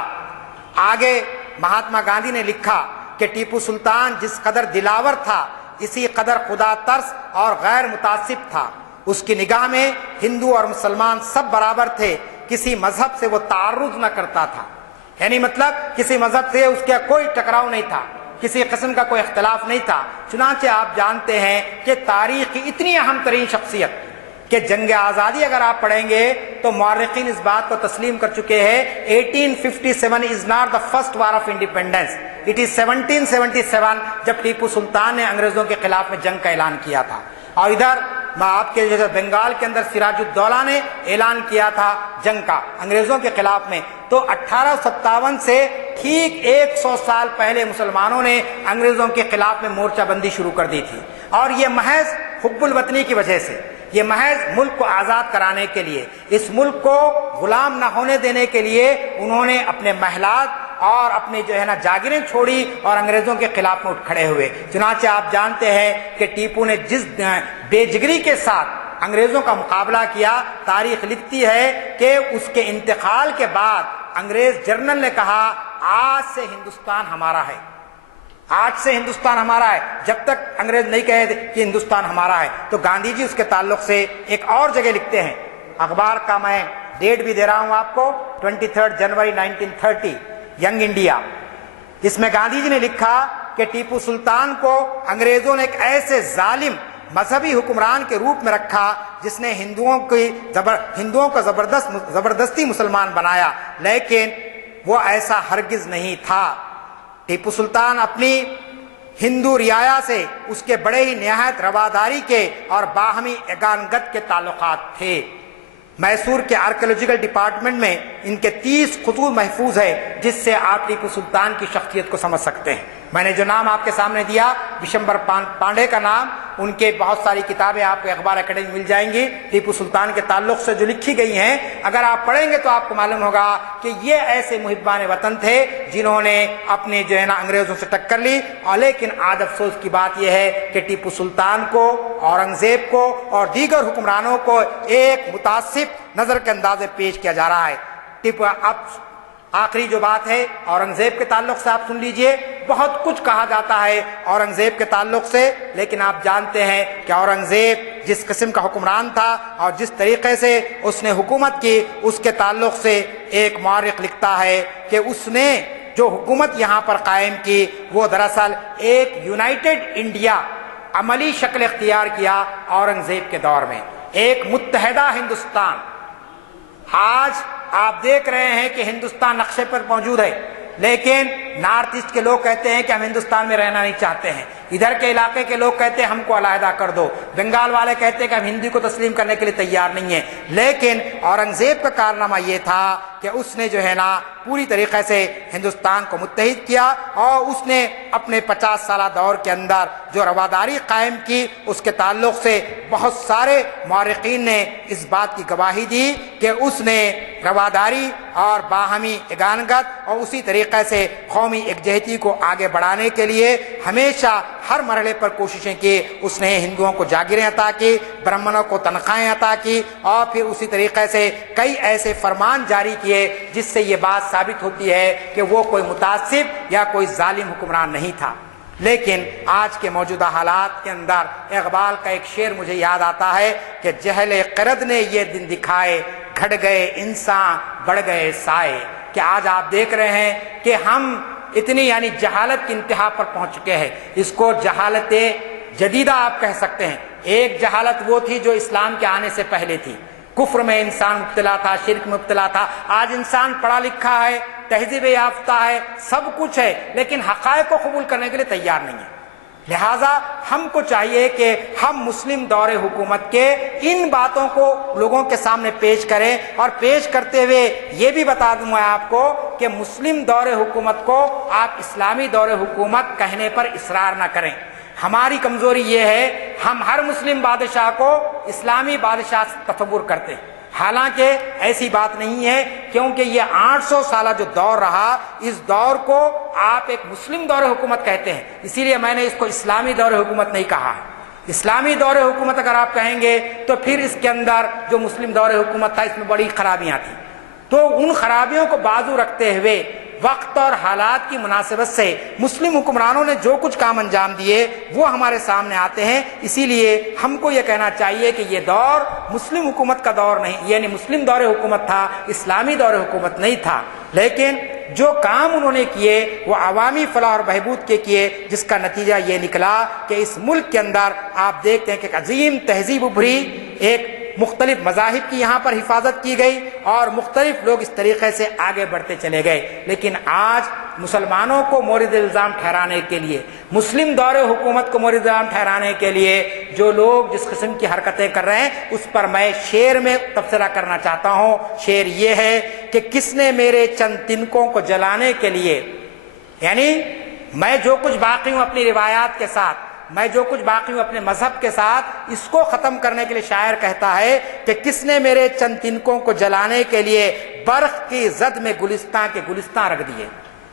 آگے مہاتما گاندھی نے لکھا کہ ٹیپو سلطان جس قدر دلاور تھا اسی قدر خدا ترس اور غیر متعصب تھا. اس کی نگاہ میں ہندو اور مسلمان سب برابر تھے، کسی مذہب سے وہ تعرض نہ کرتا تھا. یعنی مطلب کسی مذہب سے اس کا کوئی ٹکراؤ نہیں تھا، کسی قسم کا کوئی اختلاف نہیں تھا. چنانچہ آپ جانتے ہیں کہ تاریخ کی اتنی اہم ترین شخصیت کہ جنگ آزادی اگر آپ پڑھیں گے تو مورخین اس بات کو تسلیم کر چکے ہیں 1857 is not the first war of independence, it is 1777 جب ٹیپو سلطان نے انگریزوں کے خلاف میں جنگ کا اعلان کیا تھا. اور ادھر آپ کے جیسے بنگال کے اندر سراج الدولہ نے اعلان کیا تھا جنگ کا انگریزوں کے خلاف میں. تو 1857 سے ٹھیک 100 سال پہلے مسلمانوں نے انگریزوں کے خلاف میں مورچہ بندی شروع کر دی تھی. اور یہ محض حب الوطنی کی وجہ سے، یہ محض ملک کو آزاد کرانے کے لیے، اس ملک کو غلام نہ ہونے دینے کے لیے انہوں نے اپنے محلات اور اپنی جاگیریں چھوڑی اور انگریزوں کے خلاف میں اٹھ کھڑے ہوئے. چنانچہ آپ جانتے ہیں کہ ٹیپو نے جس بے جگری کے ساتھ انگریزوں کا مقابلہ کیا، تاریخ لکھتی ہے کہ اس کے انتقال کے بعد انگریز جنرل نے کہا آج سے ہندوستان ہمارا ہے، آج سے ہندوستان ہمارا ہے. جب تک انگریز نہیں کہے کہ ہندوستان ہمارا ہے. تو گاندھی جی اس کے تعلق سے ایک اور جگہ لکھتے ہیں، اخبار کا میں ڈیٹ بھی دے رہا ہوں آپ کو، 23 جنوری 1930 ینگ انڈیا. اس میں گاندھی جی نے لکھا کہ ٹیپو سلطان کو انگریزوں نے ایک ایسے ظالم مذہبی حکمران کے روپ میں رکھا جس نے ہندوؤں کو زبردستی مسلمان بنایا، لیکن وہ ایسا ہرگز نہیں تھا. ٹیپو سلطان اپنی ہندو رعایا سے اس کے بڑے ہی نہایت رواداری کے اور باہمی اگانگت کے تعلقات تھے. میسور کے آرکیولوجیکل ڈپارٹمنٹ میں ان کے 30 خطوط محفوظ ہے جس سے آپ ٹیپو سلطان کی شخصیت کو سمجھ سکتے ہیں. میں نے جو نام آپ کے سامنے دیا بشمبر پانڈے کا نام، ان کے بہت ساری کتابیں آپ کو اخبار اکیڈمی مل جائیں گی ٹیپو سلطان کے تعلق سے جو لکھی گئی ہیں. اگر آپ پڑھیں گے تو آپ کو معلوم ہوگا کہ یہ ایسے محبان وطن تھے جنہوں نے اپنے انگریزوں سے ٹکر لی. اور لیکن آج افسوس کی بات یہ ہے کہ ٹیپو سلطان کو، اورنگزیب کو اور دیگر حکمرانوں کو ایک متعصب نظر کے انداز میں پیش کیا جا رہا ہے. اب آخری جو بات ہے اورنگزیب کے تعلق سے آپ سن لیجئے. بہت کچھ کہا جاتا ہے اورنگزیب کے تعلق سے، لیکن آپ جانتے ہیں کہ اورنگزیب جس قسم کا حکمران تھا اور جس طریقے سے اس نے حکومت کی، اس کے تعلق سے ایک مورخ لکھتا ہے کہ اس نے جو حکومت یہاں پر قائم کی وہ دراصل ایک یونائٹڈ انڈیا عملی شکل اختیار کیا اورنگزیب کے دور میں، ایک متحدہ ہندوستان. آج آپ دیکھ رہے ہیں کہ ہندوستان نقشے پر موجود ہے، لیکن نارتھ ایسٹ کے لوگ کہتے ہیں کہ ہم ہندوستان میں رہنا نہیں چاہتے ہیں، ادھر کے علاقے کے لوگ کہتے ہیں ہم کو علیحدہ کر دو، بنگال والے کہتے ہیں کہ ہم ہندی کو تسلیم کرنے کے لیے تیار نہیں ہیں. لیکن اورنگزیب کا کارنامہ یہ تھا کہ اس نے پوری طریقے سے ہندوستان کو متحد کیا اور اس نے اپنے 50 سالہ دور کے اندر جو رواداری قائم کی اس کے تعلق سے بہت سارے مورخین نے اس بات کی گواہی دی کہ اس نے رواداری اور باہمی اگانگت اور اسی طریقے سے قوم قومی یکجہتی کو آگے بڑھانے کے لیے ہمیشہ ہر مرحلے پر کوششیں کی. اس نے ہندوؤں کو جاگیریں عطا کی, برہمنوں کو تنخواہیں عطا کی, اور پھر اسی طریقے سے کئی ایسے فرمان جاری کیے جس سے یہ بات ثابت ہوتی ہے کہ وہ کوئی متعصب یا کوئی ظالم حکمران نہیں تھا. لیکن آج کے موجودہ حالات کے اندر اقبال کا ایک شعر مجھے یاد آتا ہے کہ جہل قرد نے یہ دن دکھائے, گھٹ گئے انسان بڑھ گئے سائے. کہ آج آپ دیکھ رہے ہیں کہ ہم اتنی یعنی جہالت کی انتہا پر پہنچ چکے ہیں. اس کو جہالت جدیدہ آپ کہہ سکتے ہیں. ایک جہالت وہ تھی جو اسلام کے آنے سے پہلے تھی, کفر میں انسان مبتلا تھا, شرک میں مبتلا تھا. آج انسان پڑھا لکھا ہے, تہذیب یافتہ ہے, سب کچھ ہے, لیکن حقائق کو قبول کرنے کے لیے تیار نہیں ہے. لہٰذا ہم کو چاہیے کہ ہم مسلم دور حکومت کے ان باتوں کو لوگوں کے سامنے پیش کریں, اور پیش کرتے ہوئے یہ بھی بتا دوں میں آپ کو کہ مسلم دور حکومت کو آپ اسلامی دور حکومت کہنے پر اصرار نہ کریں. ہماری کمزوری یہ ہے, ہم ہر مسلم بادشاہ کو اسلامی بادشاہ تصور کرتے ہیں, حالانکہ ایسی بات نہیں ہے, کیونکہ یہ 800 سالہ جو دور رہا, اس دور کو آپ ایک مسلم دور حکومت کہتے ہیں. اسی لیے میں نے اس کو اسلامی دور حکومت نہیں کہا. اسلامی دور حکومت اگر آپ کہیں گے تو پھر اس کے اندر جو مسلم دور حکومت تھا اس میں بڑی خرابیاں تھیں. تو ان خرابیوں کو بازو رکھتے ہوئے وقت اور حالات کی مناسبت سے مسلم حکمرانوں نے جو کچھ کام انجام دیے وہ ہمارے سامنے آتے ہیں. اسی لیے ہم کو یہ کہنا چاہیے کہ یہ دور مسلم حکومت کا دور نہیں, یعنی مسلم دور حکومت تھا, اسلامی دور حکومت نہیں تھا. لیکن جو کام انہوں نے کیے وہ عوامی فلاح اور بہبود کے کیے, جس کا نتیجہ یہ نکلا کہ اس ملک کے اندر آپ دیکھتے ہیں کہ ایک عظیم تہذیب ابھری, ایک مختلف مذاہب کی یہاں پر حفاظت کی گئی, اور مختلف لوگ اس طریقے سے آگے بڑھتے چلے گئے. لیکن آج مسلمانوں کو مورد الزام ٹھہرانے کے لیے, مسلم دور حکومت کو مورد الزام ٹھہرانے کے لیے جو لوگ جس قسم کی حرکتیں کر رہے ہیں, اس پر میں شعر میں تبصرہ کرنا چاہتا ہوں. شعر یہ ہے کہ کس نے میرے چند تنکوں کو جلانے کے لیے, یعنی میں جو کچھ باقی ہوں اپنی روایات کے ساتھ, میں جو کچھ باقی ہوں اپنے مذہب کے ساتھ, اس کو ختم کرنے کے لیے شاعر کہتا ہے کہ کس نے میرے چند تنکوں کو جلانے کے لیے برق کی زد میں گلستان کے گلستان رکھ دیے.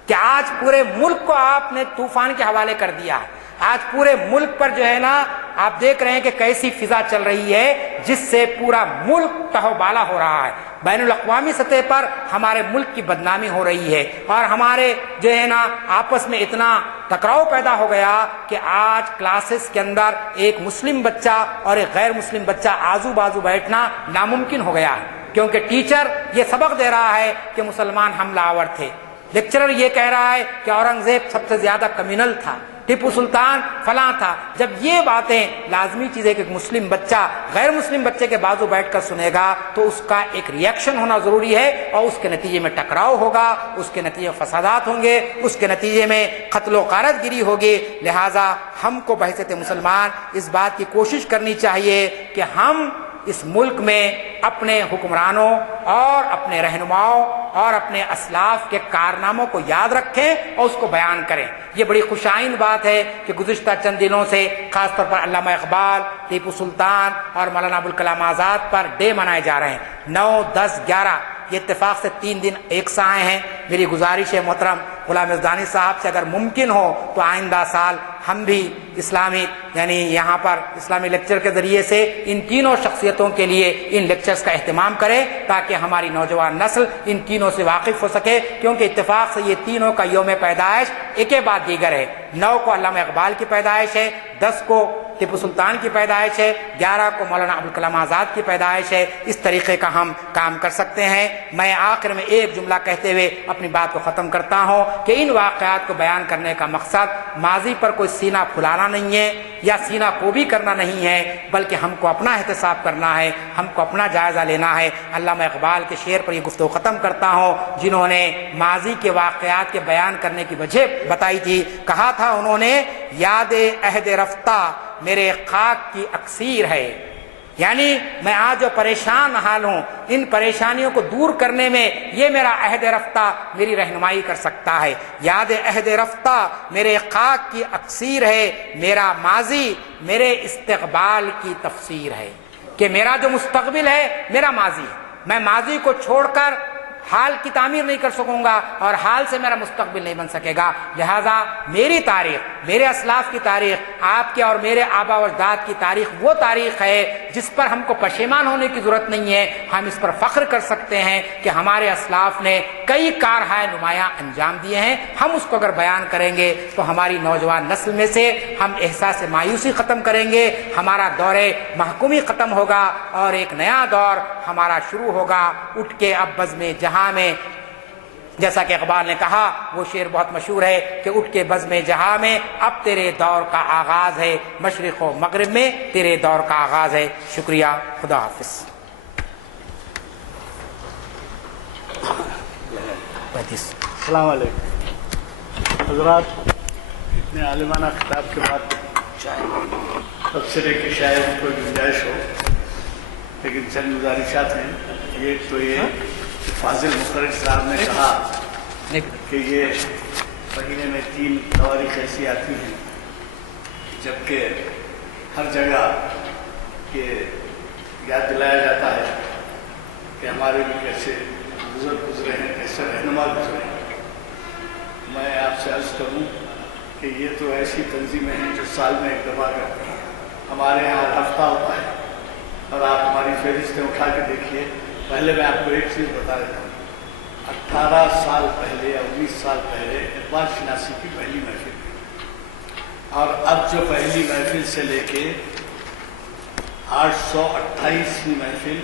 کہ آج پورے ملک کو آپ نے طوفان کے حوالے کر دیا. آج پورے ملک پر جو ہے نا آپ دیکھ رہے ہیں کہ کیسی فضا چل رہی ہے جس سے پورا ملک تہو بالا ہو رہا ہے. بین الاقوامی سطح پر ہمارے ملک کی بدنامی ہو رہی ہے, اور ہمارے جو ہے نا آپس میں اتنا ٹکراؤ پیدا ہو گیا کہ آج کلاسز کے اندر ایک مسلم بچہ اور ایک غیر مسلم بچہ آزو بازو بیٹھنا ناممکن ہو گیا ہے. کیونکہ ٹیچر یہ سبق دے رہا ہے کہ مسلمان حملہ آور تھے, لیکچرر یہ کہہ رہا ہے کہ اورنگزیب سب سے زیادہ کمیونل تھا, ٹیپو سلطان فلاں تھا. جب یہ باتیں لازمی چیز ہے کہ مسلم بچہ غیر مسلم بچے کے بازو بیٹھ کر سنے گا تو اس کا ایک ریئیکشن ہونا ضروری ہے, اور اس کے نتیجے میں ٹکراؤ ہوگا, اس کے نتیجے میں فسادات ہوں گے, اس کے نتیجے میں قتل و غارت گری ہوگی. لہٰذا ہم کو بحیثیت مسلمان اس بات کی کوشش کرنی چاہیے کہ ہم اس ملک میں اپنے حکمرانوں اور اپنے رہنماؤں اور اپنے اسلاف کے کارناموں کو یاد رکھیں اور اس کو بیان کریں. یہ بڑی خوشائن بات ہے کہ گزشتہ چند دنوں سے خاص طور پر علامہ اقبال, ٹیپو سلطان اور مولانا ابوالکلام آزاد پر ڈے منائے جا رہے ہیں. 9, 10, 11 یہ اتفاق سے 3 دن ایک سا آئے ہیں. میری گزارش ہے محترم غلام ازدانی صاحب سے, اگر ممکن ہو تو آئندہ سال ہم بھی اسلامی یعنی یہاں پر اسلامی لیکچر کے ذریعے سے ان تینوں شخصیتوں کے لیے ان لیکچرز کا اہتمام کریں تاکہ ہماری نوجوان نسل ان تینوں سے واقف ہو سکے. کیونکہ اتفاق سے یہ تینوں کا یوم پیدائش ایک کے بعد دیگر ہے. 9 کو علامہ اقبال کی پیدائش ہے, 10 کو ٹیپو سلطان کی پیدائش ہے, 11 کو مولانا ابوالکلام آزاد کی پیدائش ہے. اس طریقے کا ہم کام کر سکتے ہیں. میں آخر میں ایک جملہ کہتے ہوئے اپنی بات کو ختم کرتا ہوں کہ ان واقعات کو بیان کرنے کا مقصد ماضی پر کوئی سینہ پھلانا نہیں ہے یا سینہ کو بھی کرنا نہیں ہے, بلکہ ہم کو اپنا احتساب کرنا ہے, ہم کو اپنا جائزہ لینا ہے. علامہ اقبال کے شعر پر یہ گفتگو ختم کرتا ہوں جنہوں نے ماضی کے واقعات کے بیان کرنے کی وجہ بتائی تھی. کہا تھا انہوں نے, یاد عہد رفتہ میرے خاک کی اکسیر ہے. یعنی میں آج جو پریشان حال ہوں, ان پریشانیوں کو دور کرنے میں یہ میرا عہد رفتہ میری رہنمائی کر سکتا ہے. یاد عہد رفتہ میرے خاک کی اکسیر ہے, میرا ماضی میرے استقبال کی تفسیر ہے. کہ میرا جو مستقبل ہے میرا ماضی ہے. میں ماضی کو چھوڑ کر حال کی تعمیر نہیں کر سکوں گا اور حال سے میرا مستقبل نہیں بن سکے گا. لہذا میری تاریخ، میرے اسلاف کی تاریخ، آپ کے اور میرے آبا و اجداد کی تاریخ وہ تاریخ ہے جس پر ہم کو پشیمان ہونے کی ضرورت نہیں ہے. ہم اس پر فخر کر سکتے ہیں کہ ہمارے اسلاف نے کئی کارہائے نمایاں انجام دیے ہیں. ہم اس کو اگر بیان کریں گے تو ہماری نوجوان نسل میں سے ہم احساس مایوسی ختم کریں گے، ہمارا دور محکومی ختم ہوگا اور ایک نیا دور ہمارا شروع ہوگا. اٹھ کے اب بزم جہاں میں، جیسا کہ اقبال نے کہا، وہ شعر بہت مشہور ہے کہ اٹھ کے بزم جہاں میں اب تیرے دور کا آغاز ہے، مشرق و مغرب میں تیرے دور کا آغاز ہے. شکریہ، خدا حافظ. السلام علیکم حضرات. اتنے عالمانہ خطاب کے بعد تبصرے کی شاید کوئی گنجائش ہو، لیکن چند گزارشات ہیں. ایک تو یہ فاضل مخرج صاحب نے کہا کہ یہ مہینے میں 3 تواریخ ایسی آتی ہیں جبکہ ہر جگہ یہ یاد دلایا جاتا ہے کہ ہمارے بھی کیسے بزرگ گزرے ہیں، کیسے رہنما گزرے ہیں. میں آپ سے عرض کروں کہ یہ تو ایسی تنظیمیں ہیں جو سال میں ایک دفعہ کرتے ہیں. ہمارے یہاں ہفتہ ہوتا ہے اور آپ ہماری فہرستیں اٹھا کے دیکھیے. پہلے میں آپ کو ایک چیز بتا دیتا ہوں. 18 سال پہلے یا 19 سال پہلے اقبال شناسی کی پہلی محفل تھی اور اب جو پہلی محفل سے لے کے 828ویں محفل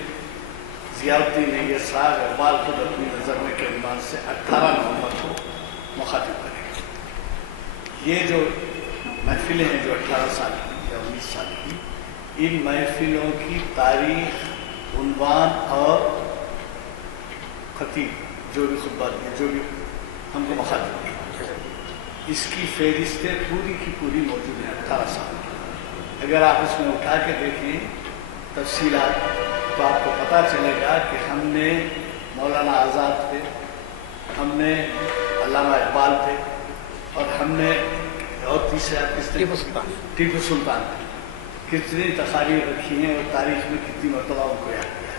ضیاء الدین نے یہ سال اقبال خود اپنی نظر میں کے عنوان سے 18 نومبر کو مخاطب کرے گا. یہ جو محفلیں ہیں جو 18 سال کی یا 19 سال کی، ان محفلوں کی تاریخ، عنوان اور خطیب جو بھی خطبہ دیا، جو بھی ہم کو مخاطب کیا، اس کی فہرستیں پوری کی پوری موجود ہیں 18 سال کی. اگر آپ اس میں اٹھا کے دیکھیں تفصیلات تو آپ کو پتہ چلے گا کہ ہم نے مولانا آزاد پہ، ہم نے علامہ اقبال پہ، اور ہم نے اور تیسرے آپ کس ٹیپو سلطان پہ کتنی تقاریر رکھی ہیں اور تاریخ میں کتنی مرتبہ ان کو یاد کیا ہے.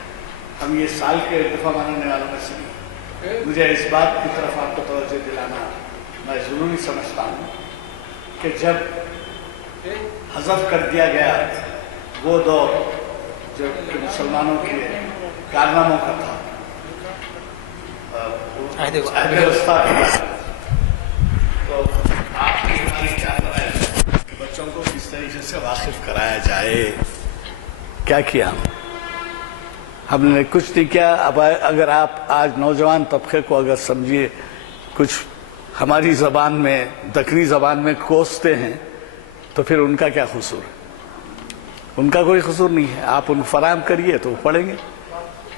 ہم یہ سال کے ایک دفعہ منانے والوں میں سے نہیں. مجھے اس بات کی طرف آپ کو توجہ دلانا میں ضروری سمجھتا ہوں کہ جب حذف کر دیا گیا وہ دور جو مسلمانوں کے کارناموں کا تھا، عہد وسطیٰ کا، تو آپ کی ہماری کیا رائے ہے کہ بچوں کو کس طریقے سے واقف کرایا جائے؟ کیا کیا ہم نے؟ کچھ نہیں کیا. اب اگر آپ آج نوجوان طبقے کو اگر سمجھیے کچھ ہماری زبان میں، دکنی زبان میں کوستے ہیں تو پھر ان کا کیا قصور ہے؟ ان کا کوئی قصور نہیں ہے. آپ ان کو فراہم کریے تو وہ پڑھیں گے.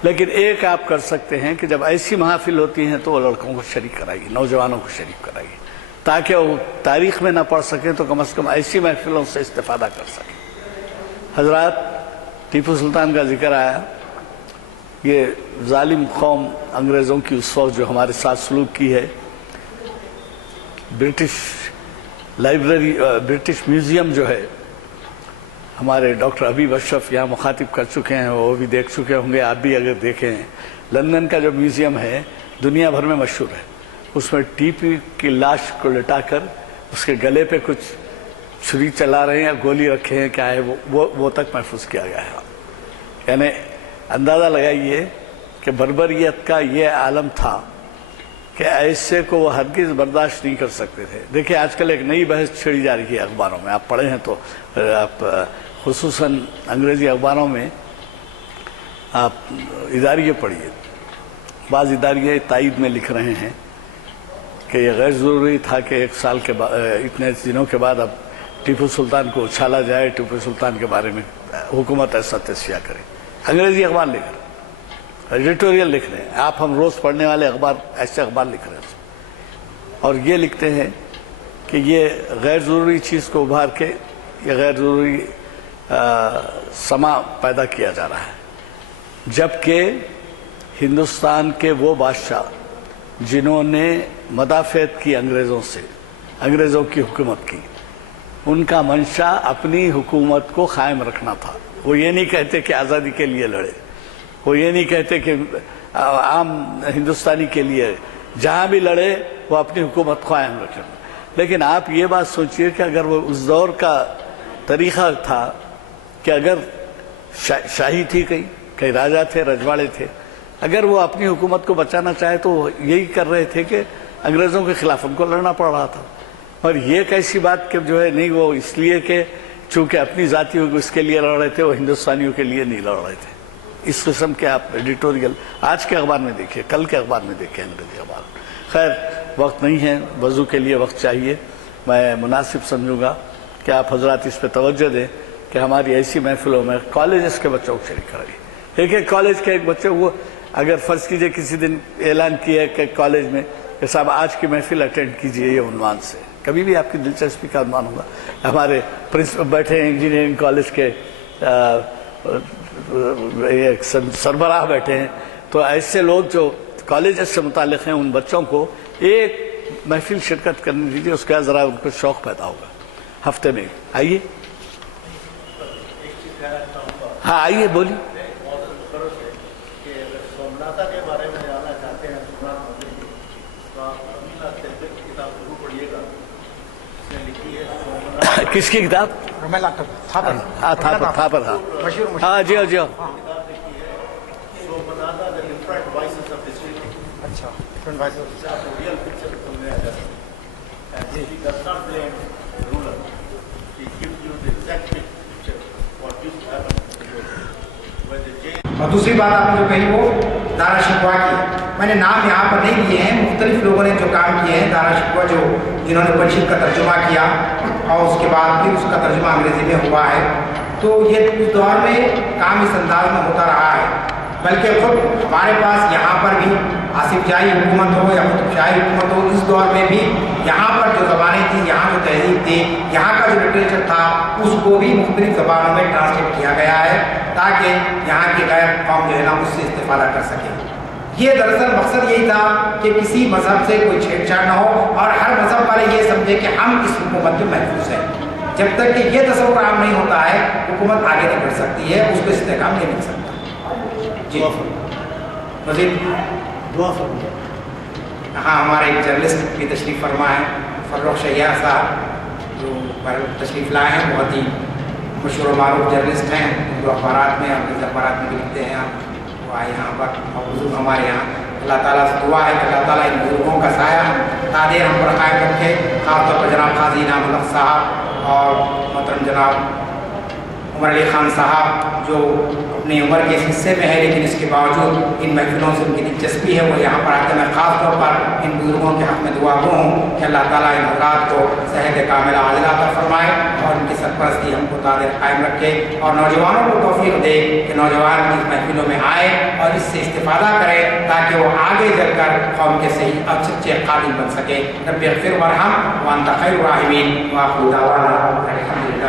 لیکن ایک آپ کر سکتے ہیں کہ جب ایسی محافل ہوتی ہیں تو وہ لڑکوں کو شریک کرائیے، نوجوانوں کو شریک کرائیے، تاکہ وہ تاریخ میں نہ پڑھ سکیں تو کم از کم ایسی محفلوں سے استفادہ کر سکیں. حضرات، ٹیپو سلطان کا ذکر آیا. یہ ظالم قوم انگریزوں کی اس وقت جو ہمارے ساتھ سلوک کی ہے، برٹش لائبریری، برٹش میوزیم جو ہے، ہمارے ڈاکٹر حبیب اشرف یہاں مخاطب کر چکے ہیں، وہ بھی دیکھ چکے ہوں گے، آپ بھی اگر دیکھیں ہیں. لندن کا جو میوزیم ہے دنیا بھر میں مشہور ہے. اس میں ٹیپو کی لاش کو لٹا کر اس کے گلے پہ کچھ چھری چلا رہے ہیں یا گولی رکھے ہیں، کیا ہے وہ تک محفوظ کیا گیا ہے. یعنی اندازہ لگائیے کہ بربریت کا یہ عالم تھا کہ ایسے کو وہ ہرگز برداشت نہیں کر سکتے تھے. دیکھیں آج کل ایک نئی بحث چھڑی جا رہی ہے اخباروں میں، آپ پڑھے ہیں تو، آپ خصوصاً انگریزی اخباروں میں آپ اداریے پڑھیے. بعض اداریے تائید میں لکھ رہے ہیں کہ یہ غیر ضروری تھا کہ 1 سال کے بعد، اتنے دنوں کے بعد اب ٹیپو سلطان کو اچھالا جائے، ٹیپو سلطان کے بارے میں حکومت ایسا تشریح کرے. انگریزی اخبار لکھ رہے ہیں، ایڈیٹوریل لکھ رہے ہیں. آپ ہم روز پڑھنے والے اخبار، ایسے اخبار لکھ رہے ہیں اور یہ لکھتے ہیں کہ یہ غیر ضروری چیز کو ابھار کے یہ غیر ضروری سما پیدا کیا جا رہا ہے. جبکہ ہندوستان کے وہ بادشاہ جنہوں نے مدافعت کی انگریزوں سے، انگریزوں کی حکومت کی، ان کا منشا اپنی حکومت کو قائم رکھنا تھا. وہ یہ نہیں کہتے کہ آزادی کے لیے لڑے، وہ یہ نہیں کہتے کہ عام ہندوستانی کے لیے جہاں بھی لڑے وہ اپنی حکومت قائم رکھے. لیکن آپ یہ بات سوچئے کہ اگر وہ اس دور کا طریقہ تھا کہ اگر شاہی تھی کئی راجا تھے رجواڑے تھے, اگر وہ اپنی حکومت کو بچانا چاہے تو وہ یہی کر رہے تھے کہ انگریزوں کے خلاف ان کو لڑنا پڑ رہا تھا. اور یہ کیسی بات کہ جو ہے نہیں وہ اس لیے کہ چونکہ اپنی ذاتی اس کے لیے لڑ رہے تھے, وہ ہندوستانیوں کے لیے نہیں لڑ رہے تھے. اس قسم کے آپ ایڈیٹوریل آج کے اخبار میں دیکھیے, کل کے اخبار میں دیکھیں, انگریزی اخبار. خیر وقت نہیں ہے, وضو کے لیے وقت چاہیے. میں مناسب سمجھوں گا کہ آپ حضرات اس پہ توجہ دیں کہ ہماری ایسی محفلوں میں کالجز کے بچوں کو شریک کرائیے. ایک کالج کے ایک بچے وہ اگر فرض کیجئے کسی دن اعلان کیا کہ کالج میں کہ صاحب آج کی محفل اٹینڈ کیجئے یہ عنوان سے, کبھی بھی آپ کی دلچسپی کا عنوان ہوگا. ہمارے پرنسپل بیٹھے ہیں انجینئرنگ کالج کے ایک سربراہ بیٹھے ہیں, تو ایسے لوگ جو کالجز سے متعلق ہیں ان بچوں کو ایک محفل شرکت کرنے دیجیے, اس کا ذرا ان کو شوق پیدا ہوگا. ہفتے میں آئیے, ہاں آئیے بولیے. کے بارے میں جاننا چاہتے ہیں کس کی کتاب؟ ہاں تھاپر. ہاں جی ہاں جی ہاں. اور دوسری بات آپ نے جو کہی وہ دارا شکوہ کی, میں نے نام یہاں پر نہیں لیے ہیں, مختلف لوگوں نے جو کام کیے ہیں دارا شکوہ جو جنہوں نے پنشیت کا ترجمہ کیا اور اس کے بعد پھر اس کا ترجمہ انگریزی میں ہوا ہے. تو یہ اس دور میں کام اس انداز میں ہوتا رہا ہے. بلکہ خود ہمارے پاس یہاں پر بھی آصف جائی حکومت ہو یا قطب شاہی حکومت ہو, اس دور میں بھی یہاں پر جو زبانیں تھیں, یہاں جو تہذیب تھی, یہاں کا جو لٹریچر تھا, اس کو بھی مختلف زبانوں میں ٹرانسلیٹ کیا گیا ہے تاکہ یہاں کی غیر قوم جو ہے نا اس سے استفادہ کر سکے. یہ دراصل مقصد یہی تھا کہ کسی مذہب سے کوئی چھیڑ چھاڑ نہ ہو اور ہر مذہب والے یہ سمجھے کہ ہم اس حکومت میں محفوظ ہیں. جب تک کہ یہ تصور عام نہیں ہوتا ہے حکومت آگے نہیں بڑھ سکتی ہے, اس کو استحکام نہیں مل سکتا. جی مزید ہاں ہمارے ایک جرنلسٹ بھی تشریف فرما ہے, فرخ شیار صاحب, جو تشریف لائے ہیں. بہت ہی مشہور و معروف جرنلسٹ ہیں, جو اخبارات میں اور اخبارات میں بھی لکھتے ہیں. وہ آئے یہاں پر اور بزرگ ہمارے یہاں. اللہ تعالیٰ سے دعا ہے کہ اللہ تعالیٰ ان بزرگوں کا سایہ تادیر ہم پر قائم رکھے, خاص طور پر جناب قاضی انعام الحق صاحب اور محترم جناب عمر علی خان صاحب جو اپنی عمر کے اس حصے میں ہے لیکن اس کے باوجود ان محفلوں سے ان کی دلچسپی ہے, وہ یہاں پر آتے. میں خاص طور پر ان بزرگوں کے حق میں دعا گو ہوں کہ اللہ تعالیٰ ان حضرات کو صحت کاملہ عاجلہ عطا فرمائے اور ان کی سرپرستی ہم کو قادر قائم رکھے, اور نوجوانوں کو توفیق دے کہ نوجوان اس محفلوں میں آئے اور اس سے استفادہ کرے تاکہ وہ آگے چل کر قوم کے صحیح اور سچے قائد بن سکے. رب اغفر وارحم وانت خیر الراحمین وآخر دعوانا الحمدللہ.